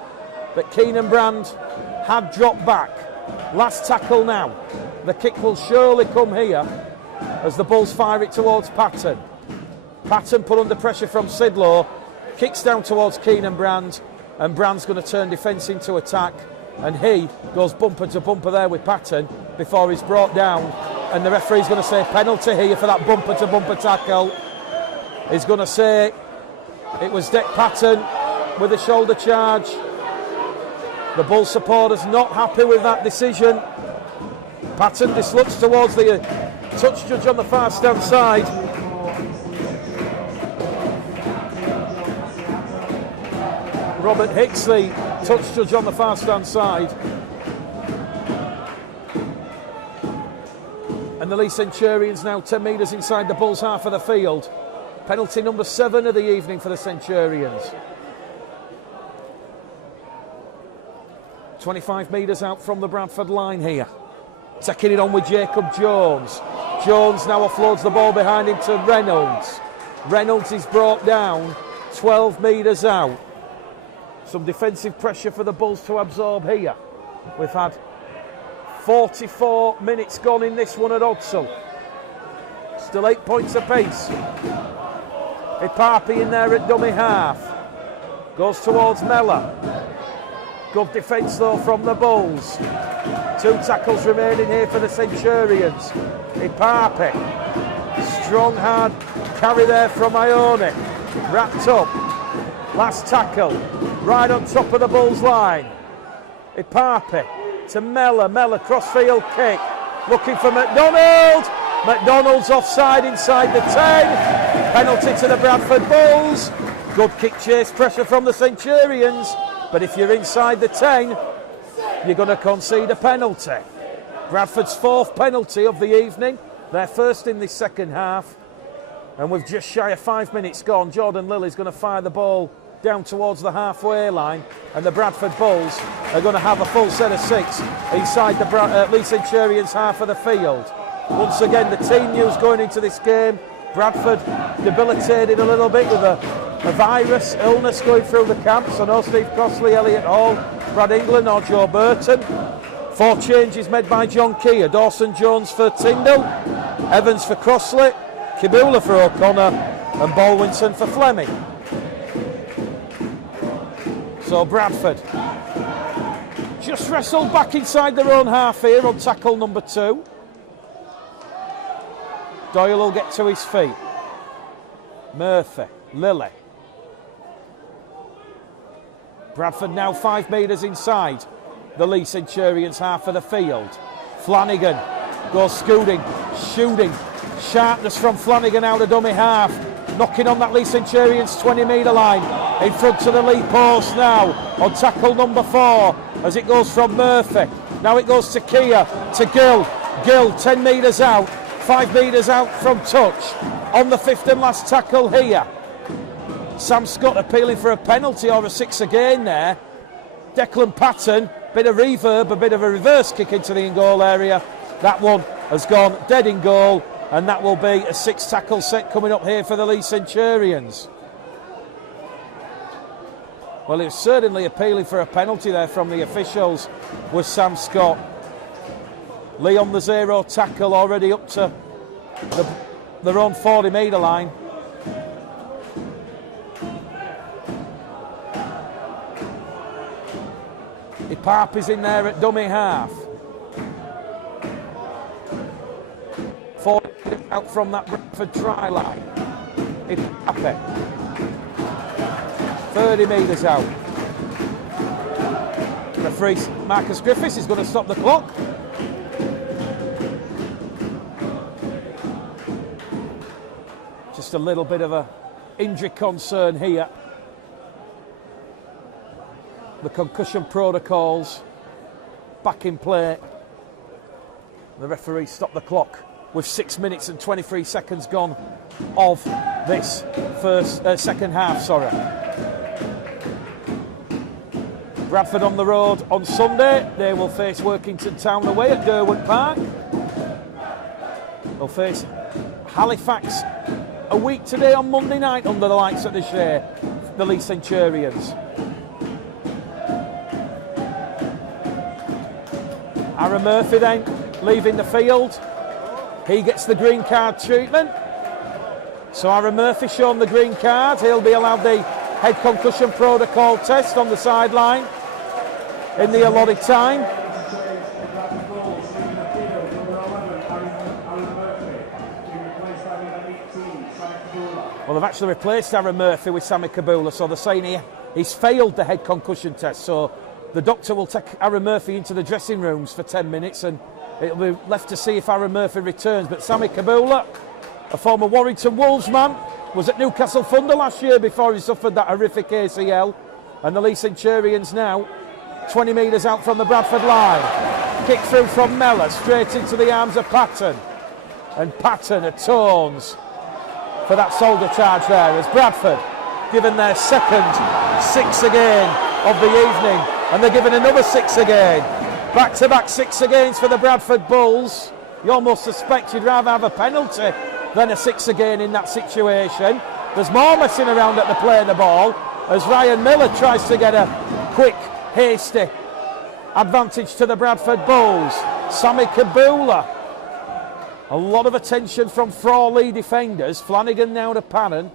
But Keenan Brand had dropped back. Last tackle now. The kick will surely come here as the Bulls fire it towards Patton. Patton put under pressure from Sidlaw. Kicks down towards Keenan Brand. And Brand's going to turn defence into attack. And he goes bumper to bumper there with Patton before he's brought down. And the referee's going to say penalty here for that bumper to bumper tackle. He's going to say it was Dick Patton with a shoulder charge. The Bull supporters not happy with that decision. Patton dislodged towards the touch judge on the far stand side. Robert Hicks, the touch judge on the far stand side. And the Leigh Centurions now 10 metres inside the Bulls' half of the field. Penalty number 7 of the evening for the Centurions. 25 metres out from the Bradford line here. Taking it on with Jacob Jones. Jones now offloads the ball behind him to Reynolds. Reynolds is brought down 12 metres out. Some defensive pressure for the Bulls to absorb here. We've had 44 minutes gone in this one at Odsal. Still 8 points apiece. Ipapi in there at dummy half. Goes towards Mellor. Good defence though from the Bulls. 2 tackles remaining here for the Centurions. Ipapi. Strong hard carry there from Ione. Wrapped up. Last tackle. Right on top of the Bulls line. Ipapi to Mellor. Mellor crossfield kick. Looking for McDonald. McDonald's offside inside the 10. Penalty to the Bradford Bulls. Good kick chase pressure from the Centurions. But if you're inside the 10, you're going to concede a penalty. Bradford's 4th penalty of the evening. Their first in this second half. And with just shy of 5 minutes gone, Jordan Lilly's going to fire the ball down towards the halfway line. And the Bradford Bulls are going to have a full set of 6 inside the Leigh Centurions' half of the field. Once again, the team news going into this game. Bradford debilitated a little bit with a virus illness going through the camp. So no Steve Crossley, Elliot Hall, Brad England or Joe Burton. 4 changes made by John Keir. Dawson Jones for Tyndall, Evans for Crossley, Kibula for O'Connor and Bolwinson for Fleming. So Bradford just wrestled back inside their own half here on tackle number 2. Doyle will get to his feet. Murphy, Lilly. Bradford now 5 metres inside the Leigh Centurions' half of the field. Flanagan goes scooting, shooting. Sharpness from Flanagan out of dummy half. Knocking on that Leigh Centurions 20-metre line. In front of the Leigh post now on tackle number 4 as it goes from Murphy. Now it goes to Kia, to Gill. Gill 10 metres out, 5 metres out from touch. On the fifth and last tackle here. Sam Scott appealing for a penalty or a 6 again there. Declan Patton, bit of reverb, a bit of a reverse kick into the in-goal area. That one has gone dead in goal, and that will be a 6 tackle set coming up here for the Leigh Centurions. Well, he was certainly appealing for a penalty there from the officials, was Sam Scott. Leigh on the 0 tackle, already up to their own 40 metre line. Ipap is in there at dummy half. 40 out from that Bradford try line. Ipap. 30 metres out. Referee Marcus Griffiths is going to stop the clock. Just a little bit of a injury concern here. The concussion protocols back in play. The referee stopped the clock with 6 minutes and 23 seconds gone of this second half. Bradford on the road on Sunday. They will face Workington Town away at Derwent Park. They'll face Halifax a week today on Monday night under the lights at the Shea, the Leigh Centurions. Aaron Murphy then leaving the field. He gets the green card treatment. So Aaron Murphy shown the green card. He'll be allowed the head concussion protocol test on the sideline in the allotted time. Well, they've actually replaced Aaron Murphy with Sammy Kabula, so they're saying he's failed the head concussion test. So the doctor will take Aaron Murphy into the dressing rooms for 10 minutes and it'll be left to see if Aaron Murphy returns. But Sammy Kabula, a former Warrington Wolves man, was at Newcastle Thunder last year before he suffered that horrific ACL. And the Leigh Centurions now 20 metres out from the Bradford line. Kick through from Mellor, straight into the arms of Patton. And Patton atones for that shoulder charge there as Bradford given their second 6 again of the evening. And they're given another 6 again. Back-to-back 6 agains for the Bradford Bulls. You almost suspect you'd rather have a penalty than a 6 again in that situation. There's more messing around at the play of the ball as Ryan Miller tries to get a quick, hasty advantage to the Bradford Bulls. Sammy Kabula. A lot of attention from 4 Leigh defenders. Flanagan now to Patton.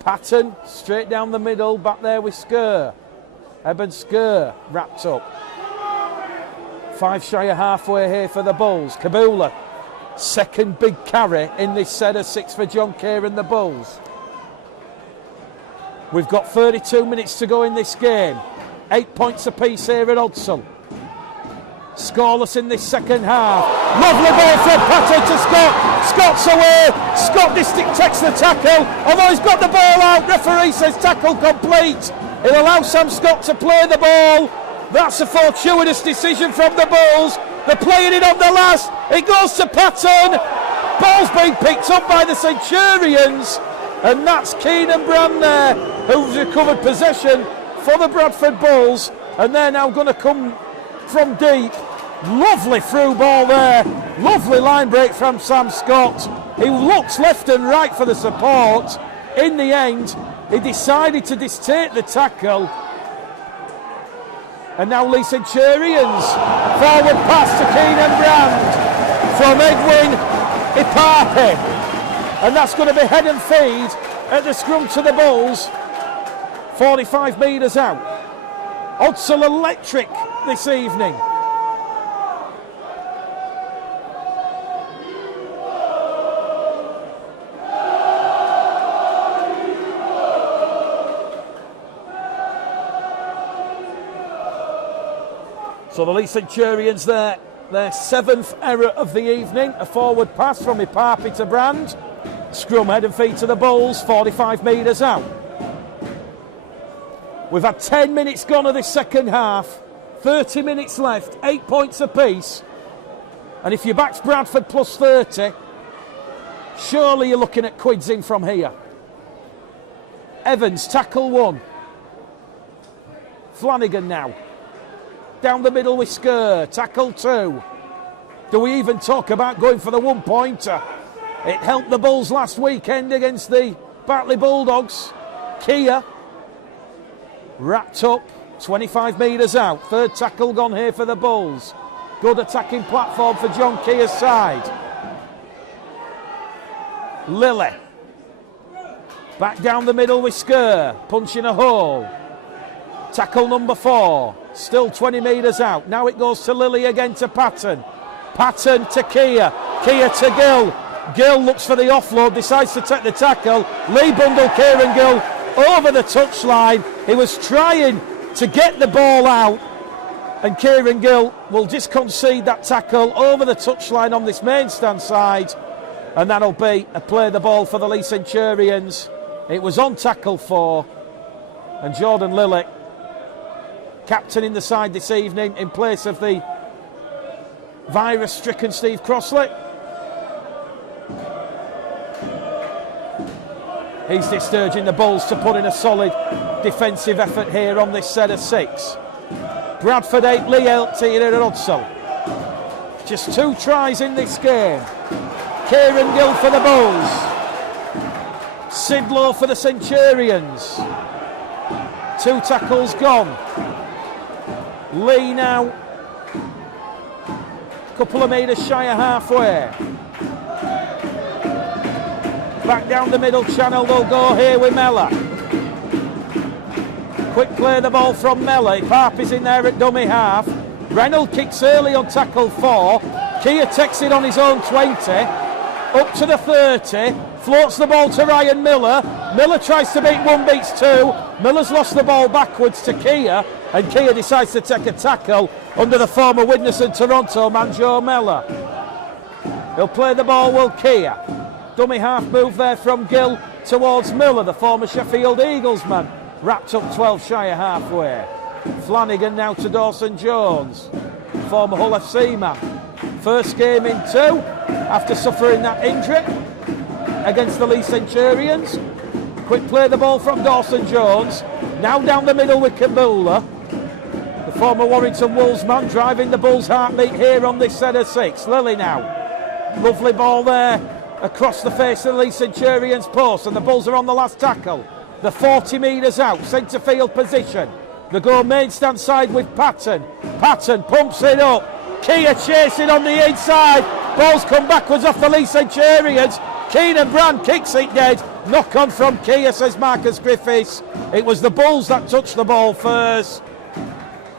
Patton straight down the middle, back there with Skur. Eben Skur wrapped up. 5 shy of halfway here for the Bulls. Kabula, second big carry in this set of 6 for John Kerr and the Bulls. We've got 32 minutes to go in this game. 8 points apiece here at Odsal. Scoreless in this second half. Lovely ball from Patton to Scott. Scott's away. Scott takes the tackle. Although he's got the ball out, referee says tackle complete. He'll allow Sam Scott to play the ball. That's a fortuitous decision from the Bulls. They're playing it on the last. It goes to Patton. Ball's being picked up by the Centurions. And that's Keenan Brand there, who's recovered possession for the Bradford Bulls. And they're now going to come from deep. Lovely through ball there. Lovely line break from Sam Scott. He looks left and right for the support. In the end, he decided to dictate the tackle. And now Leigh Centurions. Forward pass to Keenan Brand from Edwin Ipape. And that's going to be head and feed at the scrum to the Bulls. 45 metres out. Odsal electric this evening. So the Leigh Centurions there, their 7th error of the evening. A forward pass from Ipape to Brand. Scrum head and feet to the Bulls, 45 metres out. We've had 10 minutes gone of this second half. 30 minutes left, 8 points apiece. And if you backed Bradford plus 30, surely you're looking at quids in from here. Evans, tackle 1. Flanagan now. Down the middle with Skur, tackle 2. Do we even talk about going for the 1-pointer? It helped the Bulls last weekend against the Bartley Bulldogs. Kia wrapped up, 25 metres out. Third tackle gone here for the Bulls. Good attacking platform for John Kia's side. Lilly. Back down the middle with Skur, punching a hole. Tackle number 4, still 20 metres out. Now it goes to Lilly again to Patton. Patton to Kia, Kia to Gill. Gill looks for the offload, decides to take the tackle. Leigh bundled Kieran Gill over the touchline. He was trying to get the ball out, and Kieran Gill will just concede that tackle over the touchline on this main stand side, and that'll be a play the ball for the Leigh Centurions. It was on tackle 4, and Jordan Lilly, captain in the side this evening in place of the virus-stricken Steve Crossley. He's discouraging the Bulls to put in a solid defensive effort here on this set of 6. Bradford 8, Leigh 18 here at Odsal. Just 2 tries in this game. Kieran Gill for the Bulls. Sidlow for the Centurions. 2 tackles gone. Leigh now a couple of metres shy of halfway. Back down the middle channel they'll go here with Mellor. Quick play the ball from Mellor. Parp is in there at dummy half. Reynolds kicks early on tackle 4. Kia takes it on his own 20. Up to the 30. Floats the ball to Ryan Miller. Miller tries to beat 1, beats 2. Miller's lost the ball backwards to Kia, and Kia decides to take a tackle under the former Widnes and Toronto man Joe Mellor. He'll play the ball, will Kia. Dummy half move there from Gill towards Miller, the former Sheffield Eagles man. Wrapped up 12 shy of halfway. Flanagan now to Dawson Jones, former Hull FC man. First game in 2 after suffering that injury against the Leigh Centurions. Quick play the ball from Dawson Jones. Now down the middle with Kabula, the former Warrington Wolves man, driving the Bulls' heartbeat here on this set of 6. Lilly now. Lovely ball there across the face of the Leigh Centurions post, and the Bulls are on the last tackle. The 40 metres out, centre field position. They go main stand side with Patton. Patton pumps it up. Kia chasing on the inside. Ball's come backwards off the Leigh Centurions. Keenan Brand kicks it dead. Knock on from Kia, says Marcus Griffiths. It was the Bulls that touched the ball first.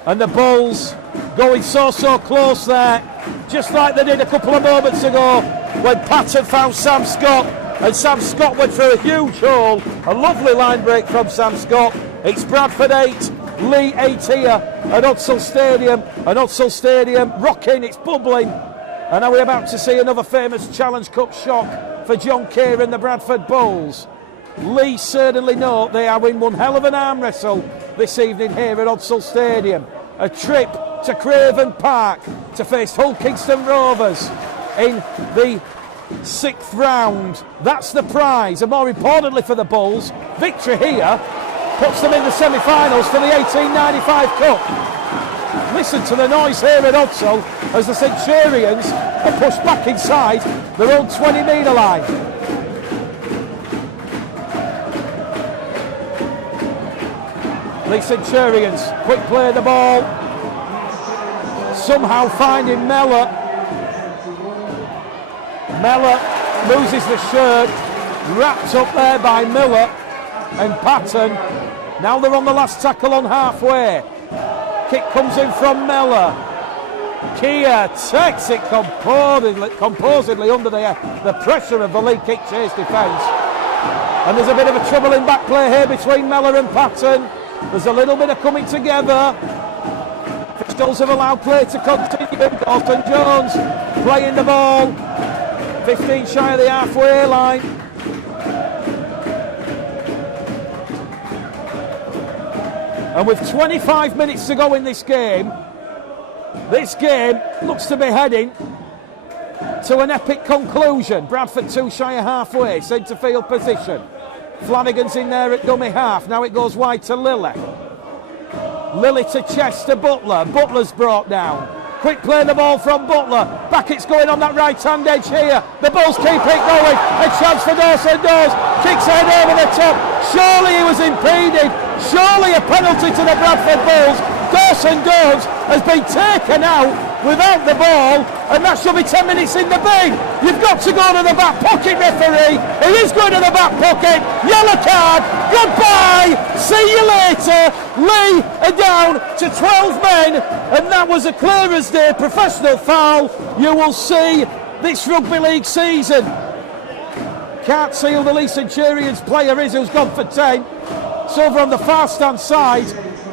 And the Bulls going so close there, just like they did a couple of moments ago when Patton found Sam Scott, and Sam Scott went through a huge hole. A lovely line break from Sam Scott. It's Bradford 8, Leigh 8 here at Odsal Stadium. And Odsal Stadium rocking, it's bubbling. And are we about to see another famous Challenge Cup shock for John Keir and the Bradford Bulls? Leigh certainly know they are in one hell of an arm wrestle this evening here at Odsal Stadium. A trip to Craven Park to face Hull Kingston Rovers in the 6th round. That's the prize, and more importantly for the Bulls, victory here puts them in the semi-finals for the 1895 Cup. Listen to the noise here at Odsal as the Centurions are pushed back inside their own 20-metre line. Leigh Centurions, quick play the ball, somehow finding Mellor. Mellor loses the shirt, wrapped up there by Miller and Patton. Now they're on the last tackle on halfway. Kick comes in from Mellor. Kia takes it composedly under the pressure of the Leigh kick chase defence. And there's a bit of a troubling back play here between Mellor and Patton. There's a little bit of coming together. Pistols have allowed play to continue. Dawson Jones playing the ball. 15 shy of the halfway line. And with 25 minutes to go in this game, This game looks to be heading to an epic conclusion. Bradford 2 shy of halfway, centre field position. Flanagan's in there at dummy half. Now it goes wide to Lily. Lily to Chester Butler. Butler's brought down. Quick play the ball from Butler. Beckett's going on that right hand edge here. The Bulls keep it going. A chance for Dawson Dawes. Kicks head over the top. Surely he was impeded. Surely a penalty to the Bradford Bulls. Dawson Dawes has been taken out without the ball, and that should be 10 minutes in the bin. You've got to go to the back pocket, referee. He is going to the back pocket. Yellow card. Goodbye. See you later. Leigh are down to 12 men, and that was a clear as day professional foul. You will see this rugby league season. Can't see who the Leigh Centurions player is who's gone for 10. It's over on the far stand side,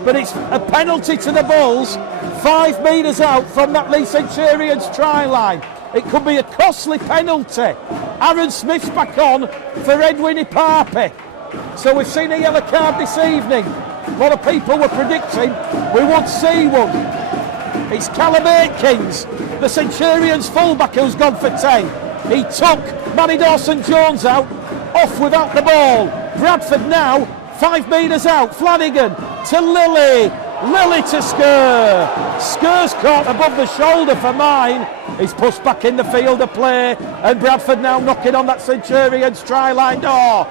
but it's a penalty to the Bulls, 5 metres out from that Leigh Centurions try line. It could be a costly penalty. Aaron Smith's back on for Edwin Ipapi. So we've seen a yellow card this evening. A lot of people were predicting we would see one. It's Callum Aikins, the Centurions fullback, who's gone for 10. He took Manny Dawson-Jones out, off without the ball. Bradford now 5 metres out. Flanagan to Lily. Lily to Skur. Skur's caught above the shoulder for mine. He's pushed back in the field of play, and Bradford now knocking on that Centurions try line door.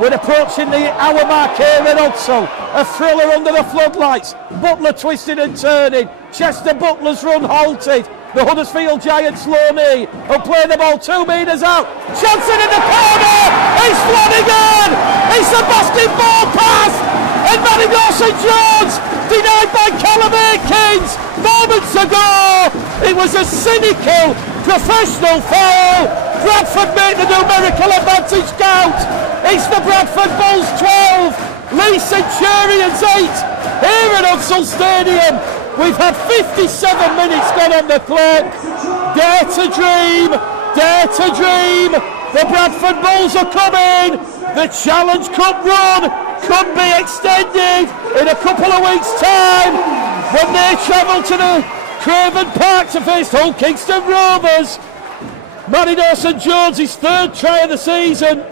We're approaching the hour mark here at Hudsall. A thriller under the floodlights. Butler twisting and turning. Chester Butler's run halted. The Huddersfield Giants low knee will play the ball 2 metres out. Johnson in the corner. It's Flanagan. It's a basketball pass. And Manny Dawson-Jones denied by Callum Aikins moments ago. It was a cynical professional foul. Bradford make the numerical advantage count. It's the Bradford Bulls 12, Leigh Centurions 8 here at Hudsall Stadium. We've had 57 minutes gone on the clock. Dare to dream, dare to dream. The Bradford Bulls are coming. The Challenge Cup run could be extended in a couple of weeks' time when they travel to the Craven Park to face Hull Kingston Rovers. Manny Dawson-Jones, his 3rd try of the season.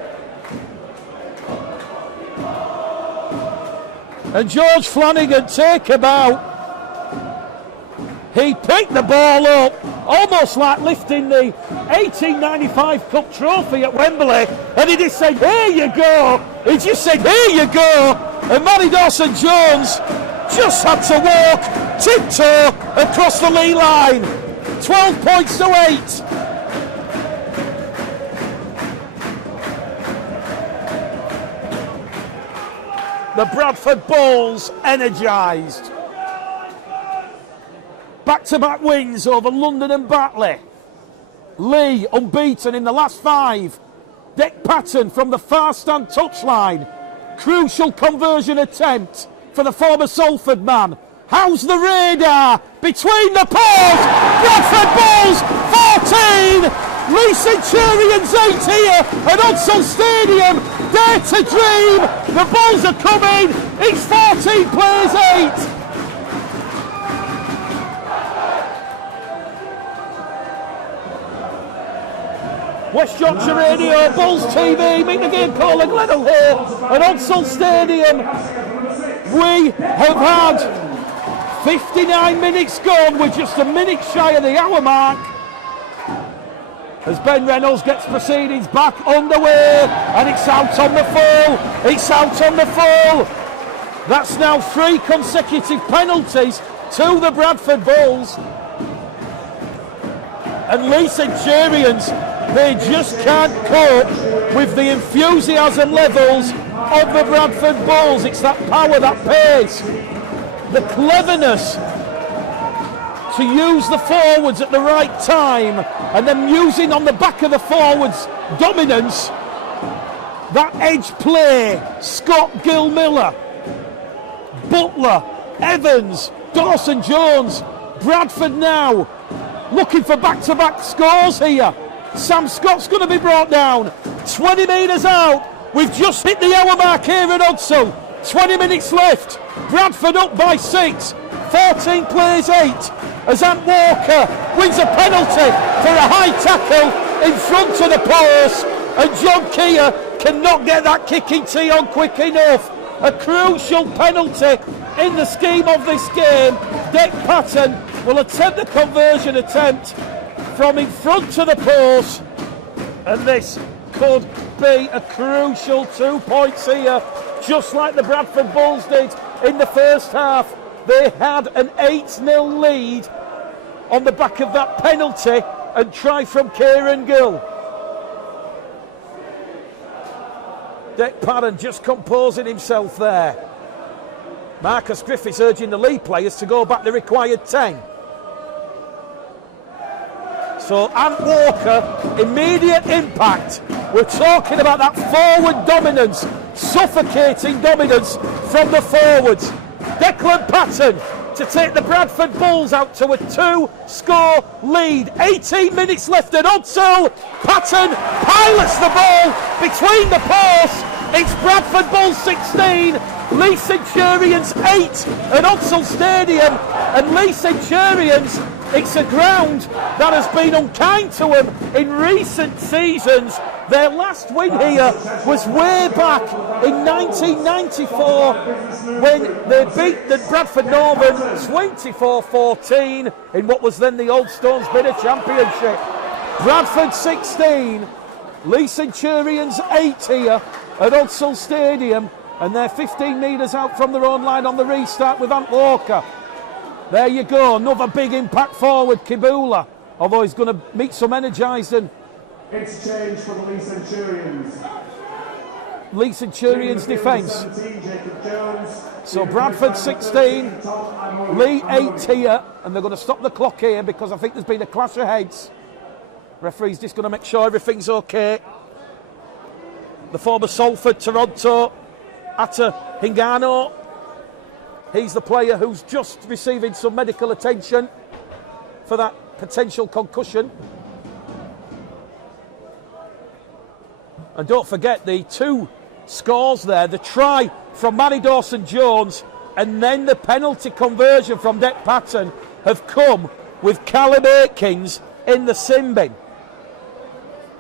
And George Flanagan take about. He picked the ball up, almost like lifting the 1895 Cup trophy at Wembley, and he just said, here you go. He just said, here you go. And Manny Dawson-Jones just had to walk tiptoe across the Leigh line. 12 points to 8. The Bradford Bulls energised. Back-to-back wins over London and Batley. Leigh unbeaten in the last 5. Deck Patton from the far stand touchline. Crucial conversion attempt for the former Salford man. How's the radar? Between the poles. Bradford Bulls 14. Leigh Centurions 8 here at Hudsall Stadium. Dare to dream. The Bulls are coming. It's 14 plays 8. West Yorkshire Radio, Bulls TV, meet the game caller Glenelg here at Hudsall Stadium. We have had 59 minutes gone. We're just a minute shy of the hour mark. As Ben Reynolds gets proceedings back underway, and it's out on the full. It's out on the full. That's now 3 consecutive penalties to the Bradford Bulls. And Leigh Centurions, they just can't cope with the enthusiasm levels of the Bradford Bulls. It's that power, that pace, the cleverness to use the forwards at the right time, and then using on the back of the forwards dominance, that edge play. Scott Gill-Miller, Butler, Evans, Dawson-Jones. Bradford now looking for back-to-back scores here. Sam Scott's going to be brought down. 20 metres out. We've just hit the hour mark here at Hudsall. 20 minutes left. Bradford up by 6. 14 plays 8. as Ant Walker wins a penalty for a high tackle in front of the post, and John Keir cannot get that kicking tee on quick enough. A crucial penalty in the scheme of this game. Dick Patton will attempt the conversion attempt from in front of the post, and this could be a crucial 2 points here, just like the Bradford Bulls did in the first half. They had an 8-0 lead on the back of that penalty and try from Kieran Gill. Dick Patton just composing himself there. Marcus Griffiths urging the Leigh players to go back the required 10. So Ant Walker, immediate impact. We're talking about that forward dominance, suffocating dominance from the forwards. Declan Patton to take the Bradford Bulls out to a 2-score lead. 18 minutes left at Odsel. Patton pilots the ball between the posts. It's Bradford Bulls 16, Leigh Centurions 8 at Odsel Stadium. And Leigh Centurions, it's a ground that has been unkind to them in recent seasons. Their last win here was way back in 1994 when they beat the Bradford Northern 24-14 in what was then the Old Stones Bidder Championship. Bradford 16, Leigh Centurions 8 here at Odsel Stadium, and they're 15 metres out from their own line on the restart with Ant Walker. There you go, another big impact forward, Kibula, although he's going to meet some energised. And it's changed for the Leigh Centurions. Leigh Centurions defence. So Bradford 16, Leigh 8 here, and they're going to stop the clock here because I think there's been a clash of heads. Referee's just going to make sure everything's okay. The former Salford, Toronto, Atta Hingano. He's the player who's just receiving some medical attention for that potential concussion. And don't forget the 2 scores there, the try from Manny Dawson-Jones and then the penalty conversion from Dick Patton have come with Callum Aikins in the sin bin.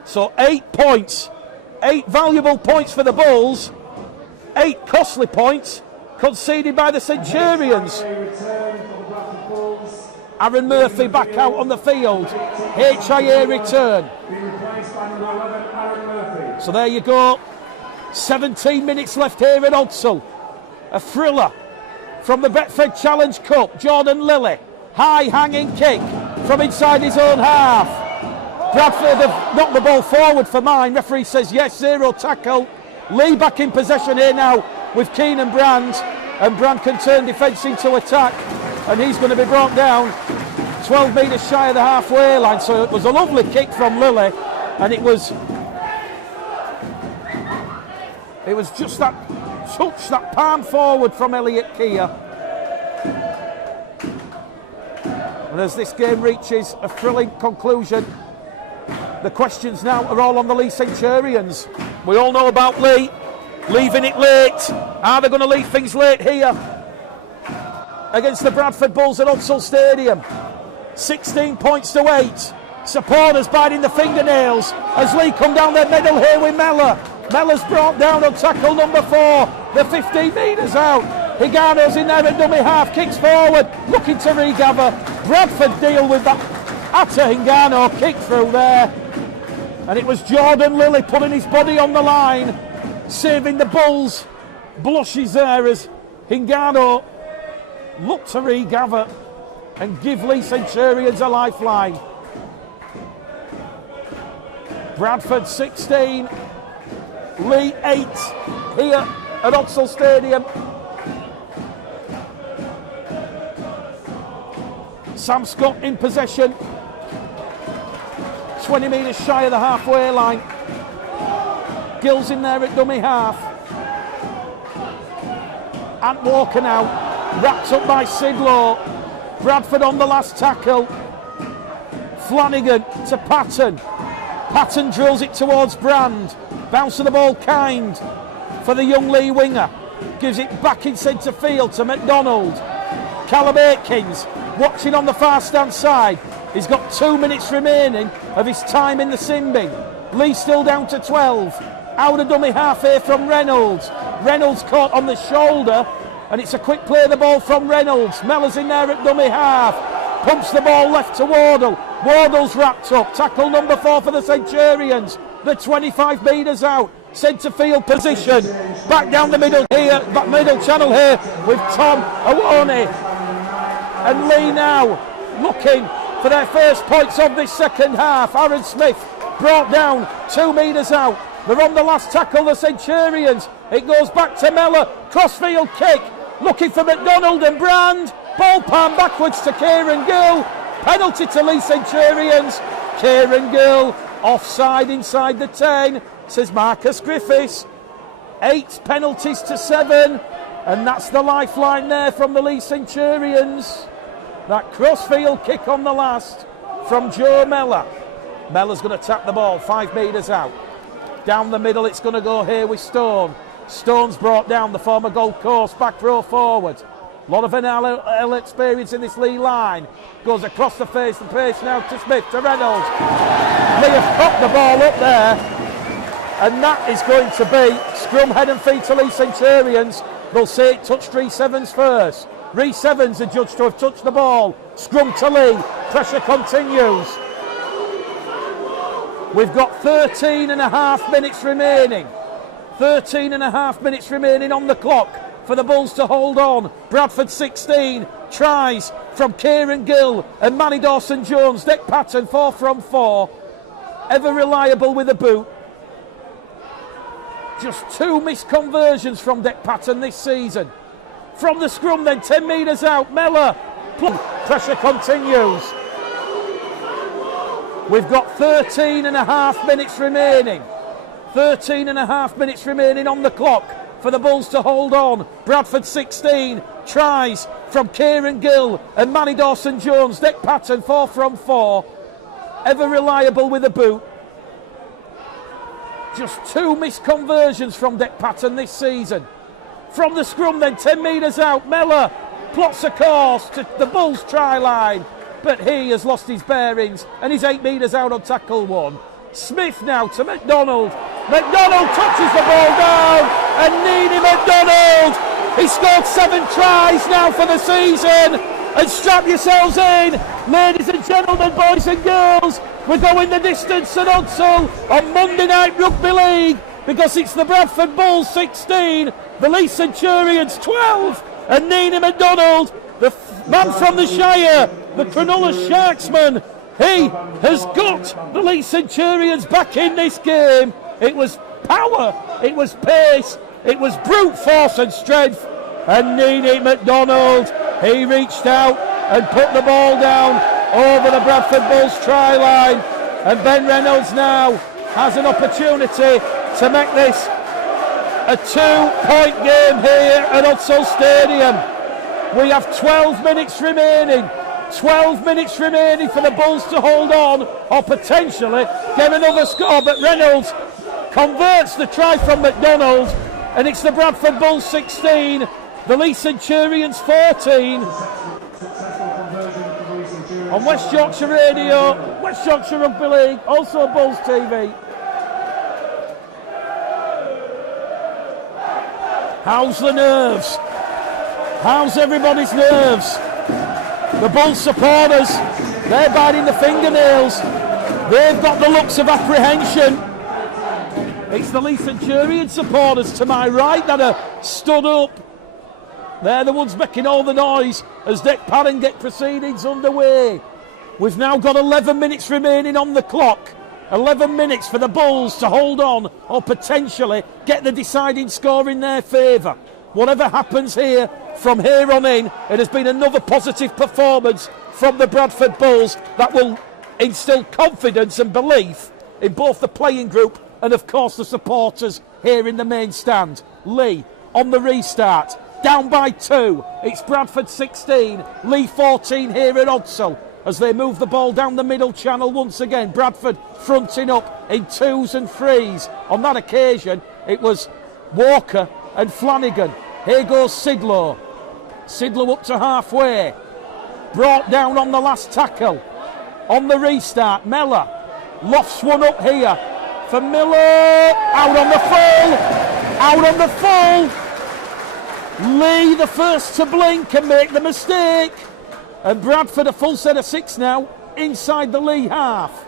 So 8 points, 8 valuable points for the Bulls, 8 costly points conceded by the Centurions. Aaron Murphy back out on the field. HIA return. So there you go. 17 minutes left here at Odsel. A thriller from the Bradford Challenge Cup. Jordan Lilly. High hanging kick from inside his own half. Bradford have knocked the ball forward for mine. Referee says yes, 0 tackle. Leigh back in possession here now with Keenan Brand. And Brand can turn defence into attack. And he's going to be brought down 12 metres shy of the halfway line. So it was a lovely kick from Lilly. And it was just that touch, that palm forward from Elliot Keir. And as this game reaches a thrilling conclusion, the questions now are all on the Leigh Centurions. We all know about Leigh leaving it late. Are they going to leave things late here against the Bradford Bulls at Odsel Stadium? 16 points to 8. Supporters biting the fingernails as Leigh come down their middle here with Mellor. Mellor's brought down on tackle number 4. They're 15 metres out. Higano's in there at dummy half, kicks forward, looking to regather. Bradford deal with that Atta Hingano kick through there. And it was Jordan Lilly putting his body on the line, saving the Bulls. Blushes there as Hingano looked to regather and give Leigh Centurions a lifeline. Bradford 16, Leigh 8 here at Odsel Stadium. Sam Scott in possession, 20 metres shy of the halfway line. Gill's in there at dummy half. Ant Walker now, wrapped up by Sidlow. Bradford on the last tackle. Flanagan to Patton. Patton drills it towards Brand. Bounce of the ball kind for the young Leigh winger. Gives it back in centre field to McDonald. Callum Aikins watching on the far stand side. He's got 2 minutes remaining of his time in the sin bin. Leigh still down to 12. Out of dummy half here from Reynolds. Reynolds caught on the shoulder, and it's a quick play of the ball from Reynolds. Mellor's in there at dummy half. Pumps the ball left to Wardle. Wardle's wrapped up. Tackle number 4 for the Centurions. They're 25 metres out. Centre field position. Back down the middle here, back middle channel here with Tom Awoni. And Leigh now looking for their first points of this second half. Aaron Smith brought down 2 metres out. They're on the last tackle, the Centurions. It goes back to Mellor. Crossfield kick. Looking for McDonald and Brand. Ball palm backwards to Kieran Gill. Penalty to Leigh Centurions. Kieran Gill offside inside the 10, says Marcus Griffiths. 8 penalties to 7. And that's the lifeline there from the Leigh Centurions. That crossfield kick on the last from Joe Mellor. Mellor's going to tap the ball 5 metres out. Down the middle it's going to go here with Stone. Stone's brought down, the former Gold Coast back row forward. A lot of NRL experience in this Leigh line. Goes across the face, the pace now to Smith, to Reynolds. Leigh have popped the ball up there. And that is going to be scrum head and feet to Leigh Centurions. They'll say it touched Rhys Evans first. Rhys Evans adjudged to have touched the ball. Scrum to Leigh. Pressure continues. We've got 13 and a half minutes remaining. 13 and a half minutes remaining on the clock for the Bulls to hold on. Bradford 16. Tries from Kieran Gill and Manny Dawson-Jones. Deck pattern 4 from 4. Ever reliable with a boot. Just 2 missed conversions from Deck Pattern this season. From the scrum then, 10 metres out, Mellor. Pressure continues. We've got 13 and a half minutes remaining. 13 and a half minutes remaining on the clock for the Bulls to hold on. Bradford 16. Tries from Kieran Gill and Manny Dawson-Jones. Deck pattern 4 from 4. Ever reliable with a boot. Just 2 missed conversions from Deck Pattern this season. From the scrum then, 10 metres out, Mellor plots a course to the Bulls try line. But he has lost his bearings and he's 8 metres out on tackle 1. Smith now to McDonald. McDonald touches the ball down and Nini McDonald. He scored 7 tries now for the season. And strap yourselves in, ladies and gentlemen, boys and girls. We're going the distance at Odsal on Monday Night Rugby League because it's the Bradford Bulls 16, the Leigh Centurions 12, and Nini McDonald, the man from the Shire, the Cronulla Sharksman. He has got the Leigh Centurions back in this game. It was power, it was pace, it was brute force and strength. And Nini McDonald, he reached out and put the ball down over the Bradford Bulls try line. And Ben Reynolds now has an opportunity to make this a 2-point game here at Odsal Stadium. We have 12 minutes remaining. 12 minutes remaining for the Bulls to hold on or potentially get another score. But Reynolds converts the try from McDonald, and it's the Bradford Bulls 16, the Leigh Centurions 14. On West Yorkshire Radio, West Yorkshire Rugby League, also Bulls TV. How's the nerves? How's everybody's nerves? The Bulls supporters, they're biting the fingernails. They've got the looks of apprehension. It's the Leigh Centurion supporters to my right that are stood up. They're the ones making all the noise as Deck Pattern get proceedings underway. We've now got 11 minutes remaining on the clock. 11 minutes for the Bulls to hold on or potentially get the deciding score in their favour. Whatever happens here, from here on in, it has been another positive performance from the Bradford Bulls that will instill confidence and belief in both the playing group and of course the supporters here in the main stand. Leigh on the restart, down by 2. It's Bradford 16, Leigh 14 here at Odsal as they move the ball down the middle channel once again. Bradford fronting up in 2s and 3s. On that occasion, it was Walker and Flanagan. Here goes Sidlow. Sidlow up to halfway. brought down on the last tackle. On the restart, Mellor lofts one up here for Miller. Out on the full. Out on the full. Leigh the first to blink and make the mistake. And Bradford a full set of 6 now inside the Leigh half.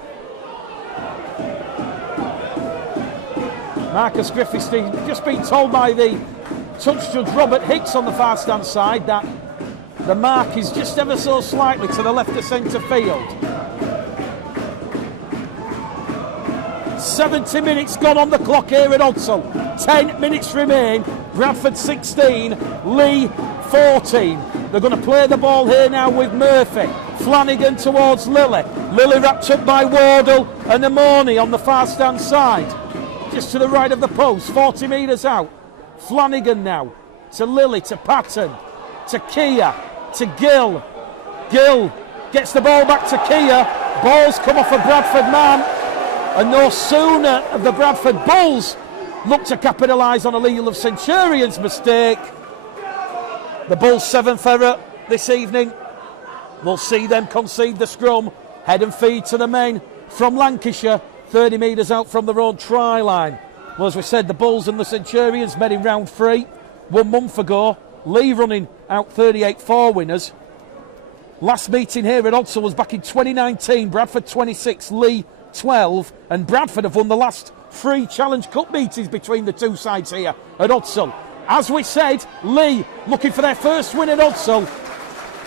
Marcus Griffiths just been told by the touch judge Robert Hicks on the far stand side that the mark is just ever so slightly to the left of centre field. 70 minutes gone on the clock here at Odsal. 10 minutes remain. Bradford 16, Leigh 14. They're going to play the ball here now with Murphy. Flanagan towards Lilly. Lilly wrapped up by Wardle and Amoni on the far stand side. Just to the right of the post, 40 metres out. Flanagan now to Lilly, to Patton, to Kia, to Gill. Gill gets the ball back to Kia. Ball's come off a Bradford man. And no sooner have the Bradford Bulls looked to capitalise on a Leigh of Centurions mistake. The Bulls' 7th error this evening. We'll see them concede the scrum. Head and feed to the men from Lancashire. 30 metres out from their own try line. Well, as we said, the Bulls and the Centurions met in round 3 1 month ago. Leigh running out 38-4 winners. Last meeting here at Odsal was back in 2019. Bradford 26, Leigh 12. And Bradford have won the last 3 Challenge Cup meetings between the two sides here at Odsal. As we said, Leigh looking for their first win at Odsal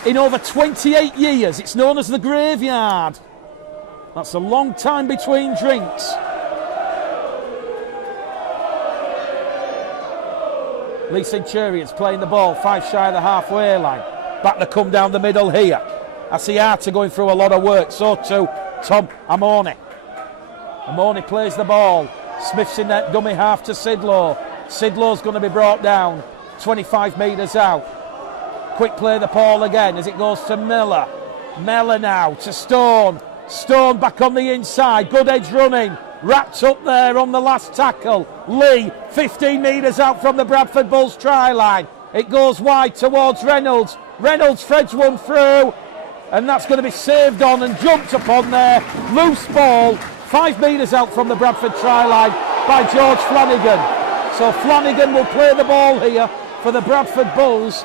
in over 28 years. It's known as the Graveyard. That's a long time between drinks. Leigh Centurions playing the ball 5 shy of the halfway line. Back to come down the middle here. Asiata going through a lot of work. So too Tom Amoni. Amoni plays the ball. Smith's in that dummy half to Sidlow. Sidlow's going to be brought down 25 metres out. Quick play the ball again as it goes to Miller. Miller now to Stone. Stone back on the inside. Good edge running. Wrapped up there on the last tackle. Leigh 15 metres out from the Bradford Bulls try line. It goes wide towards Reynolds. Reynolds threads one through. And that's going to be saved on and jumped upon there. Loose ball. 5 metres out from the Bradford try line by George Flanagan. So Flanagan will play the ball here for the Bradford Bulls.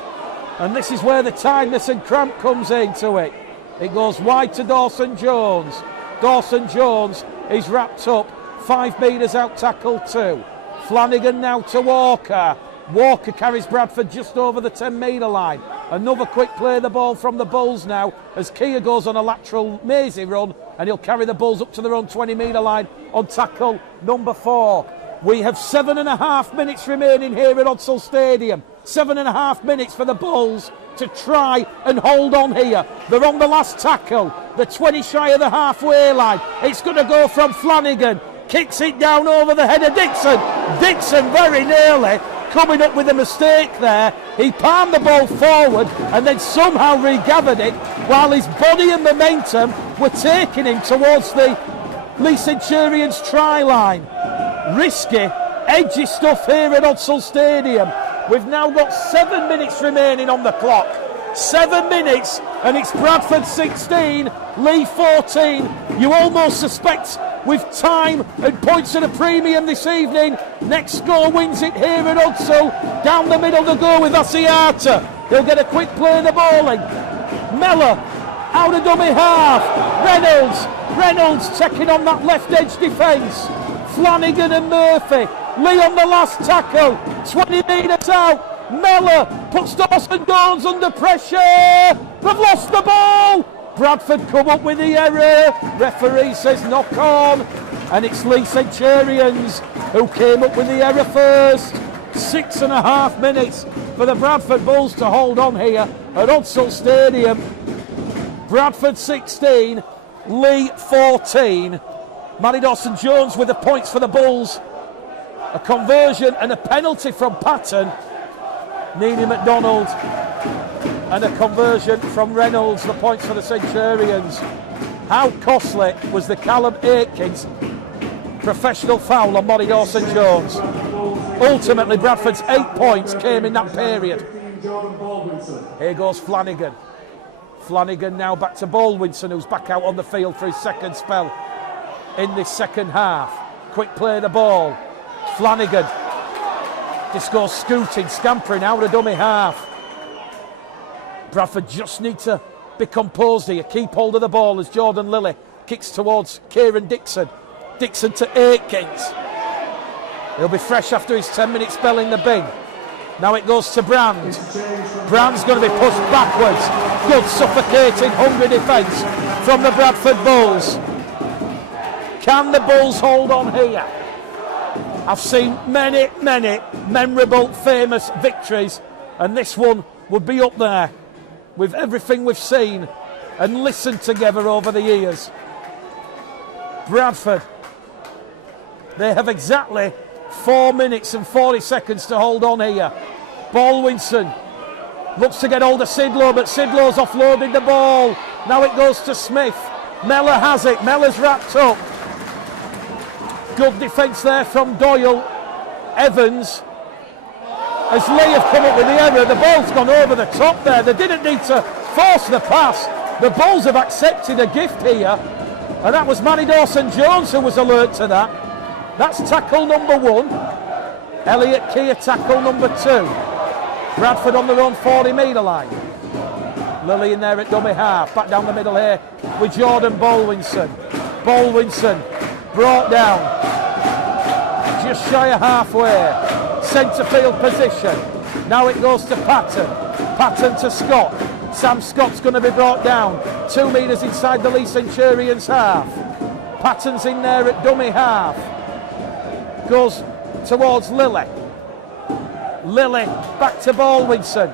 And this is where the tiredness and cramp comes into it. It goes wide to Dawson Jones. Dawson Jones is wrapped up. 5 metres out, tackle 2. Flanagan now to Walker. Walker carries Bradford just over the 10 metre line. Another quick play the ball from the Bulls now as Kia goes on a lateral mazy run and he'll carry the Bulls up to their own 20 metre line on tackle number 4. We have 7.5 minutes remaining here at Odsal Stadium. 7.5 minutes for the Bulls to try and hold on here. They're on the last tackle. They're 20 shy of the halfway line. It's going to go from Flanagan. Kicks it down over the head of Dixon. Dixon very nearly coming up with a mistake there. He palmed the ball forward and then somehow regathered it while his body and momentum were taking him towards the Leigh Centurions try line. Risky, edgy stuff here at Odsal Stadium. We've now got 7 minutes remaining on the clock. 7 minutes and it's Bradford 16, Leigh 14. You almost suspect with time and points at a premium this evening. Next score wins it here at Odsal. Down the middle to go with Asiata. He'll get a quick play of the bowling. Mellor out of dummy half. Reynolds checking on that left edge defence. Flanagan and Murphy. Leigh on the last tackle. 20 metres out. Mellor puts Dawson Jones under pressure. They've lost the ball. Bradford come up with the error. Referee says knock on. And it's Leigh Centurions who came up with the error first. 6.5 minutes for the Bradford Bulls to hold on here at Odsal Stadium. Bradford 16, Leigh 14. Matty Dawson Jones with the points for the Bulls. A conversion and a penalty from Patton. Nini McDonald. And a conversion from Reynolds, the points for the Centurions. How costly was the Callum Aikins professional foul on Matty Dawson Jones? Ultimately, Bradford's 8 points came in that period. Here goes Flanagan. Flanagan now back to Baldwinson, who's back out on the field for his second spell in this second half. Quick play the ball. Flanagan just goes scooting, scampering out of dummy half. Bradford just need to be composed here, keep hold of the ball as Jordan Lilly kicks towards Kieran Dixon. Dixon to Aikens. He'll be fresh after his 10-minute spell in the bin. Now it goes to Brand. Brand's going to be pushed backwards. Good suffocating, hungry defence from the Bradford Bulls. Can the Bulls hold on here? I've seen many, many memorable, famous victories, and this one would be up there with everything we've seen and listened together over the years. Bradford, they have exactly 4 minutes and 40 seconds to hold on here. Baldwinson looks to get hold of Sidlow, but Sidlow's offloaded the ball. Now it goes to Smith. Mellor has it. Mellor's wrapped up. Good defence there from Doyle. Evans, as Leigh have come up with the error, the ball's gone over the top there. They didn't need to force the pass. The Bulls have accepted a gift here, and that was Manny Dawson-Jones who was alert to that. That's tackle number 1. Elliot Keir tackle number 2. Bradford on their own 40-metre line. Lilly in there at dummy half. Back down the middle here with Jordan Baldwinson. Baldwinson brought down just shy of halfway. Centre field position. Now it goes to Patton. Patton to Scott. Sam Scott's going to be brought down. 2 metres inside the Leigh Centurions half. Patton's in there at dummy half. Goes towards Lilly. Lilly back to Baldwinson.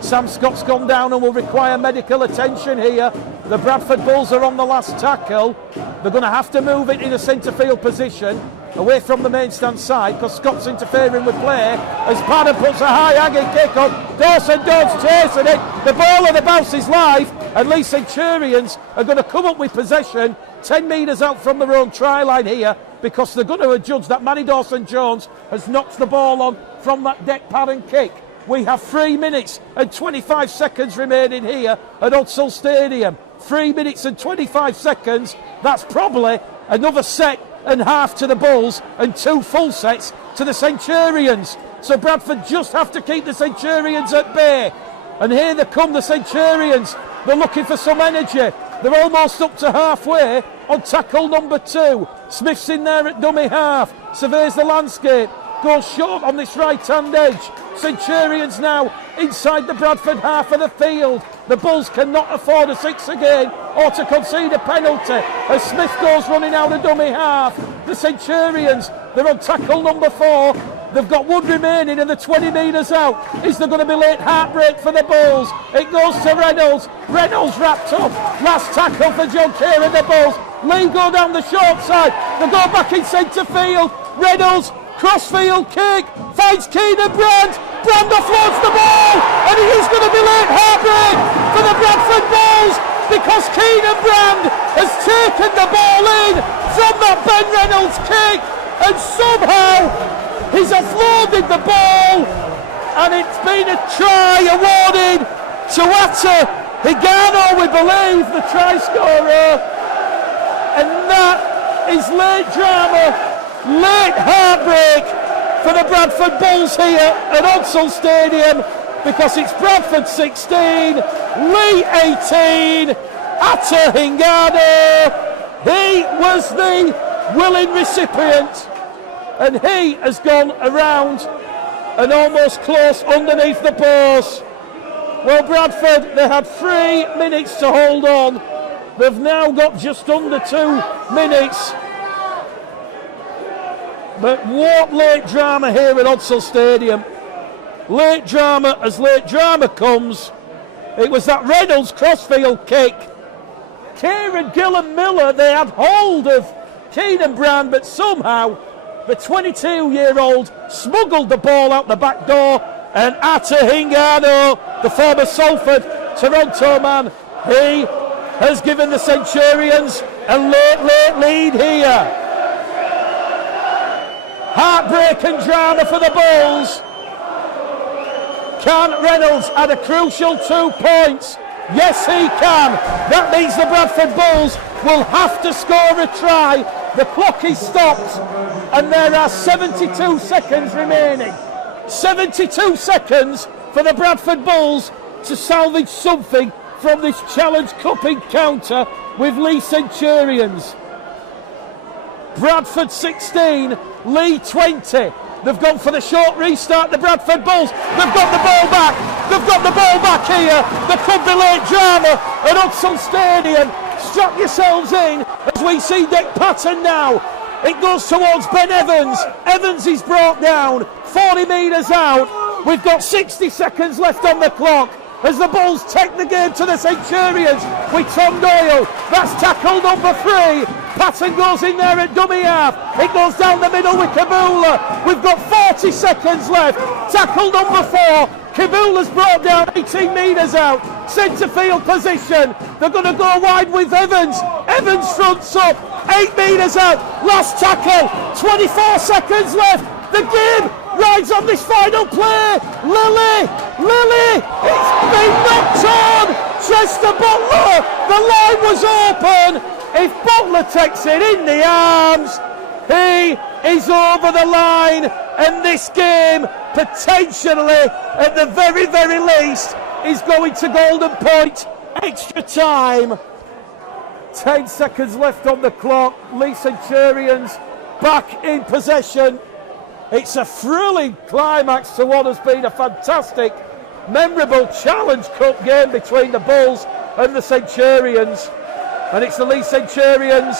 Sam Scott's gone down and will require medical attention here. The Bradford Bulls are on the last tackle. They're going to have to move it in a centre field position away from the main stand side because Scott's interfering with play as Padden puts a high hanging kick on. Dawson-Jones chasing it. The ball and the bounce is live, and Leigh Centurions are going to come up with possession 10 metres out from their own try line here because they're going to adjudge that Manny Dawson-Jones has knocked the ball on from that deck pad and kick. We have 3 minutes and 25 seconds remaining here at Hudsall Stadium. 3 minutes and 25 seconds. That's probably another set and half to the Bulls and 2 full sets to the Centurions. So Bradford just have to keep the Centurions at bay. And here they come, the Centurions. They're looking for some energy. They're almost up to halfway on tackle number 2. Smith's in there at dummy half. Surveys the landscape. Goes short on this right-hand edge. Centurions now inside the Bradford half of the field. The Bulls cannot afford a 6 again or to concede a penalty as Smith goes running out of dummy half. The Centurions, they're on tackle number 4. They've got 1 remaining and they're 20 metres out. Is there going to be late heartbreak for the Bulls? It goes to Reynolds. Reynolds wrapped up. Last tackle for John Keir and the Bulls. Leigh go down the short side. They go back in centre field. Reynolds, crossfield kick, finds Keenan Brand. Brand offloads the ball, and it is going to be late heartbreak for the Bradford Bulls because Keenan Brand has taken the ball in from that Ben Reynolds kick, and somehow he's offloaded the ball, and it's been a try awarded to Atta Higano, we believe, the try scorer, and that is late drama. Late heartbreak for the Bradford Bulls here at Hudsall Stadium because it's Bradford 16, Leigh 18, Atta Hingano. He was the willing recipient and he has gone around and almost close underneath the post. Well, Bradford, they had 3 minutes to hold on. They've now got just under 2 minutes. But what late drama here at Hudsall Stadium. Late drama as late drama comes. It was that Reynolds crossfield kick. Kieran Gillan Miller, they had hold of Keenan Brand, but somehow the 22-year-old smuggled the ball out the back door, and Atta Hingano, the former Salford Toronto man, he has given the Centurions a late lead here. Heartbreak and drama for the Bulls. Can Reynolds add a crucial 2 points Yes, he can. That means the Bradford Bulls will have to score a try. The clock is stopped and there are 72 seconds remaining. 72 seconds for the Bradford Bulls to salvage something from this Challenge Cup encounter with Leigh Centurions. Bradford 16, Leigh 20. They've gone for the short restart, the Bradford Bulls. They've got the ball back. They've got the ball back here. There could be late drama at Wrestle Stadium. Strap yourselves in as we see Dick Patton now. It goes towards Ben Evans. Evans is brought down, 40 metres out. We've got 60 seconds left on the clock as the Bulls take the game to the Centurions with Tom Doyle. That's tackle number 3. Patton goes in there at dummy half. It goes down the middle with Kabula. We've got 40 seconds left. Tackle number 4. Kabula's brought down 18 metres out. Centre field position. They're going to go wide with Evans. Evans fronts up. 8 metres out. Last tackle. 24 seconds left. The game rides on this final play. Lily. It's been knocked on. Chester Butler. The line was open. If Butler takes it in the arms, he is over the line, and this game potentially, at the very, very least, is going to golden point. Extra time. 10 seconds left on the clock. Leigh Centurions back in possession. It's a thrilling climax to what has been a fantastic, memorable Challenge Cup game between the Bulls and the Centurions. And it's the Leigh Centurions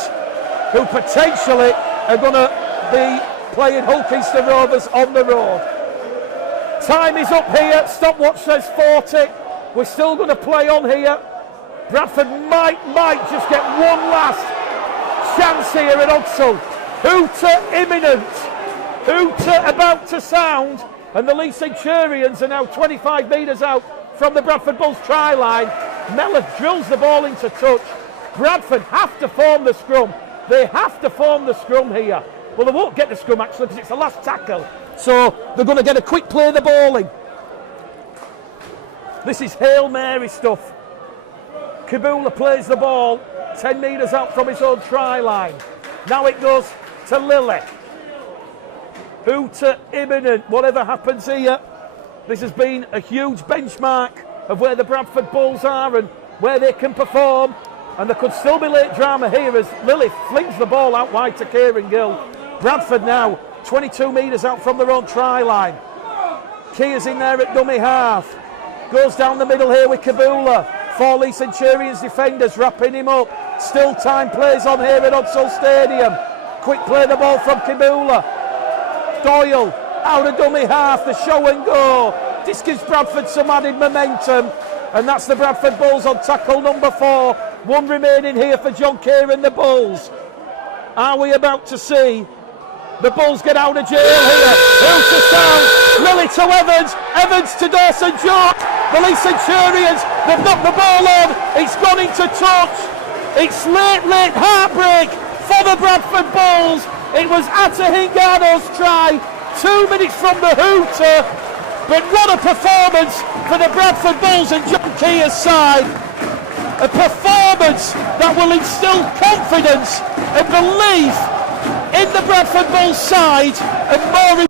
who potentially are going to be playing Hull Kingston Rovers on the road. Time is up here. Stopwatch says 40. We're still going to play on here. Bradford might just get one last chance here at Odsal. Hooter imminent. Hooter about to sound. And the Leigh Centurions are now 25 metres out from the Bradford Bulls try line. Mellor drills the ball into touch. Bradford have to form the scrum. They have to form the scrum here. Well, they won't get the scrum actually because it's the last tackle. So they're going to get a quick play of the ball in. This is Hail Mary stuff. Kabula plays the ball 10 metres out from his own try line. Now it goes to Lily. Hooter imminent. Whatever happens here, this has been a huge benchmark of where the Bradford Bulls are and where they can perform. And there could still be late drama here as Lily flings the ball out wide to Kieran Gill. Bradford now 22 metres out from their own try line. Keir's in there at dummy half. Goes down the middle here with Kabula. 4 Leigh Centurions defenders wrapping him up. Still time plays on here at Odsal Stadium. Quick play the ball from Kabula. Doyle out of dummy half. The show and go. This gives Bradford some added momentum. And that's the Bradford Bulls on tackle number 4. 1 remaining here for John Keir and the Bulls. Are we about to see the Bulls get out of jail here? Hooter sound. Lily to Evans. Evans to Dawson Jones. The Leigh Centurions, they've knocked the ball on. It's gone into touch. It's late heartbreak for the Bradford Bulls. It was Atta Hingano's try. 2 minutes from the Hooter. But what a performance for the Bradford Bulls and John Keir's side. A performance that will instill confidence and belief in the Bradford Bulls side and more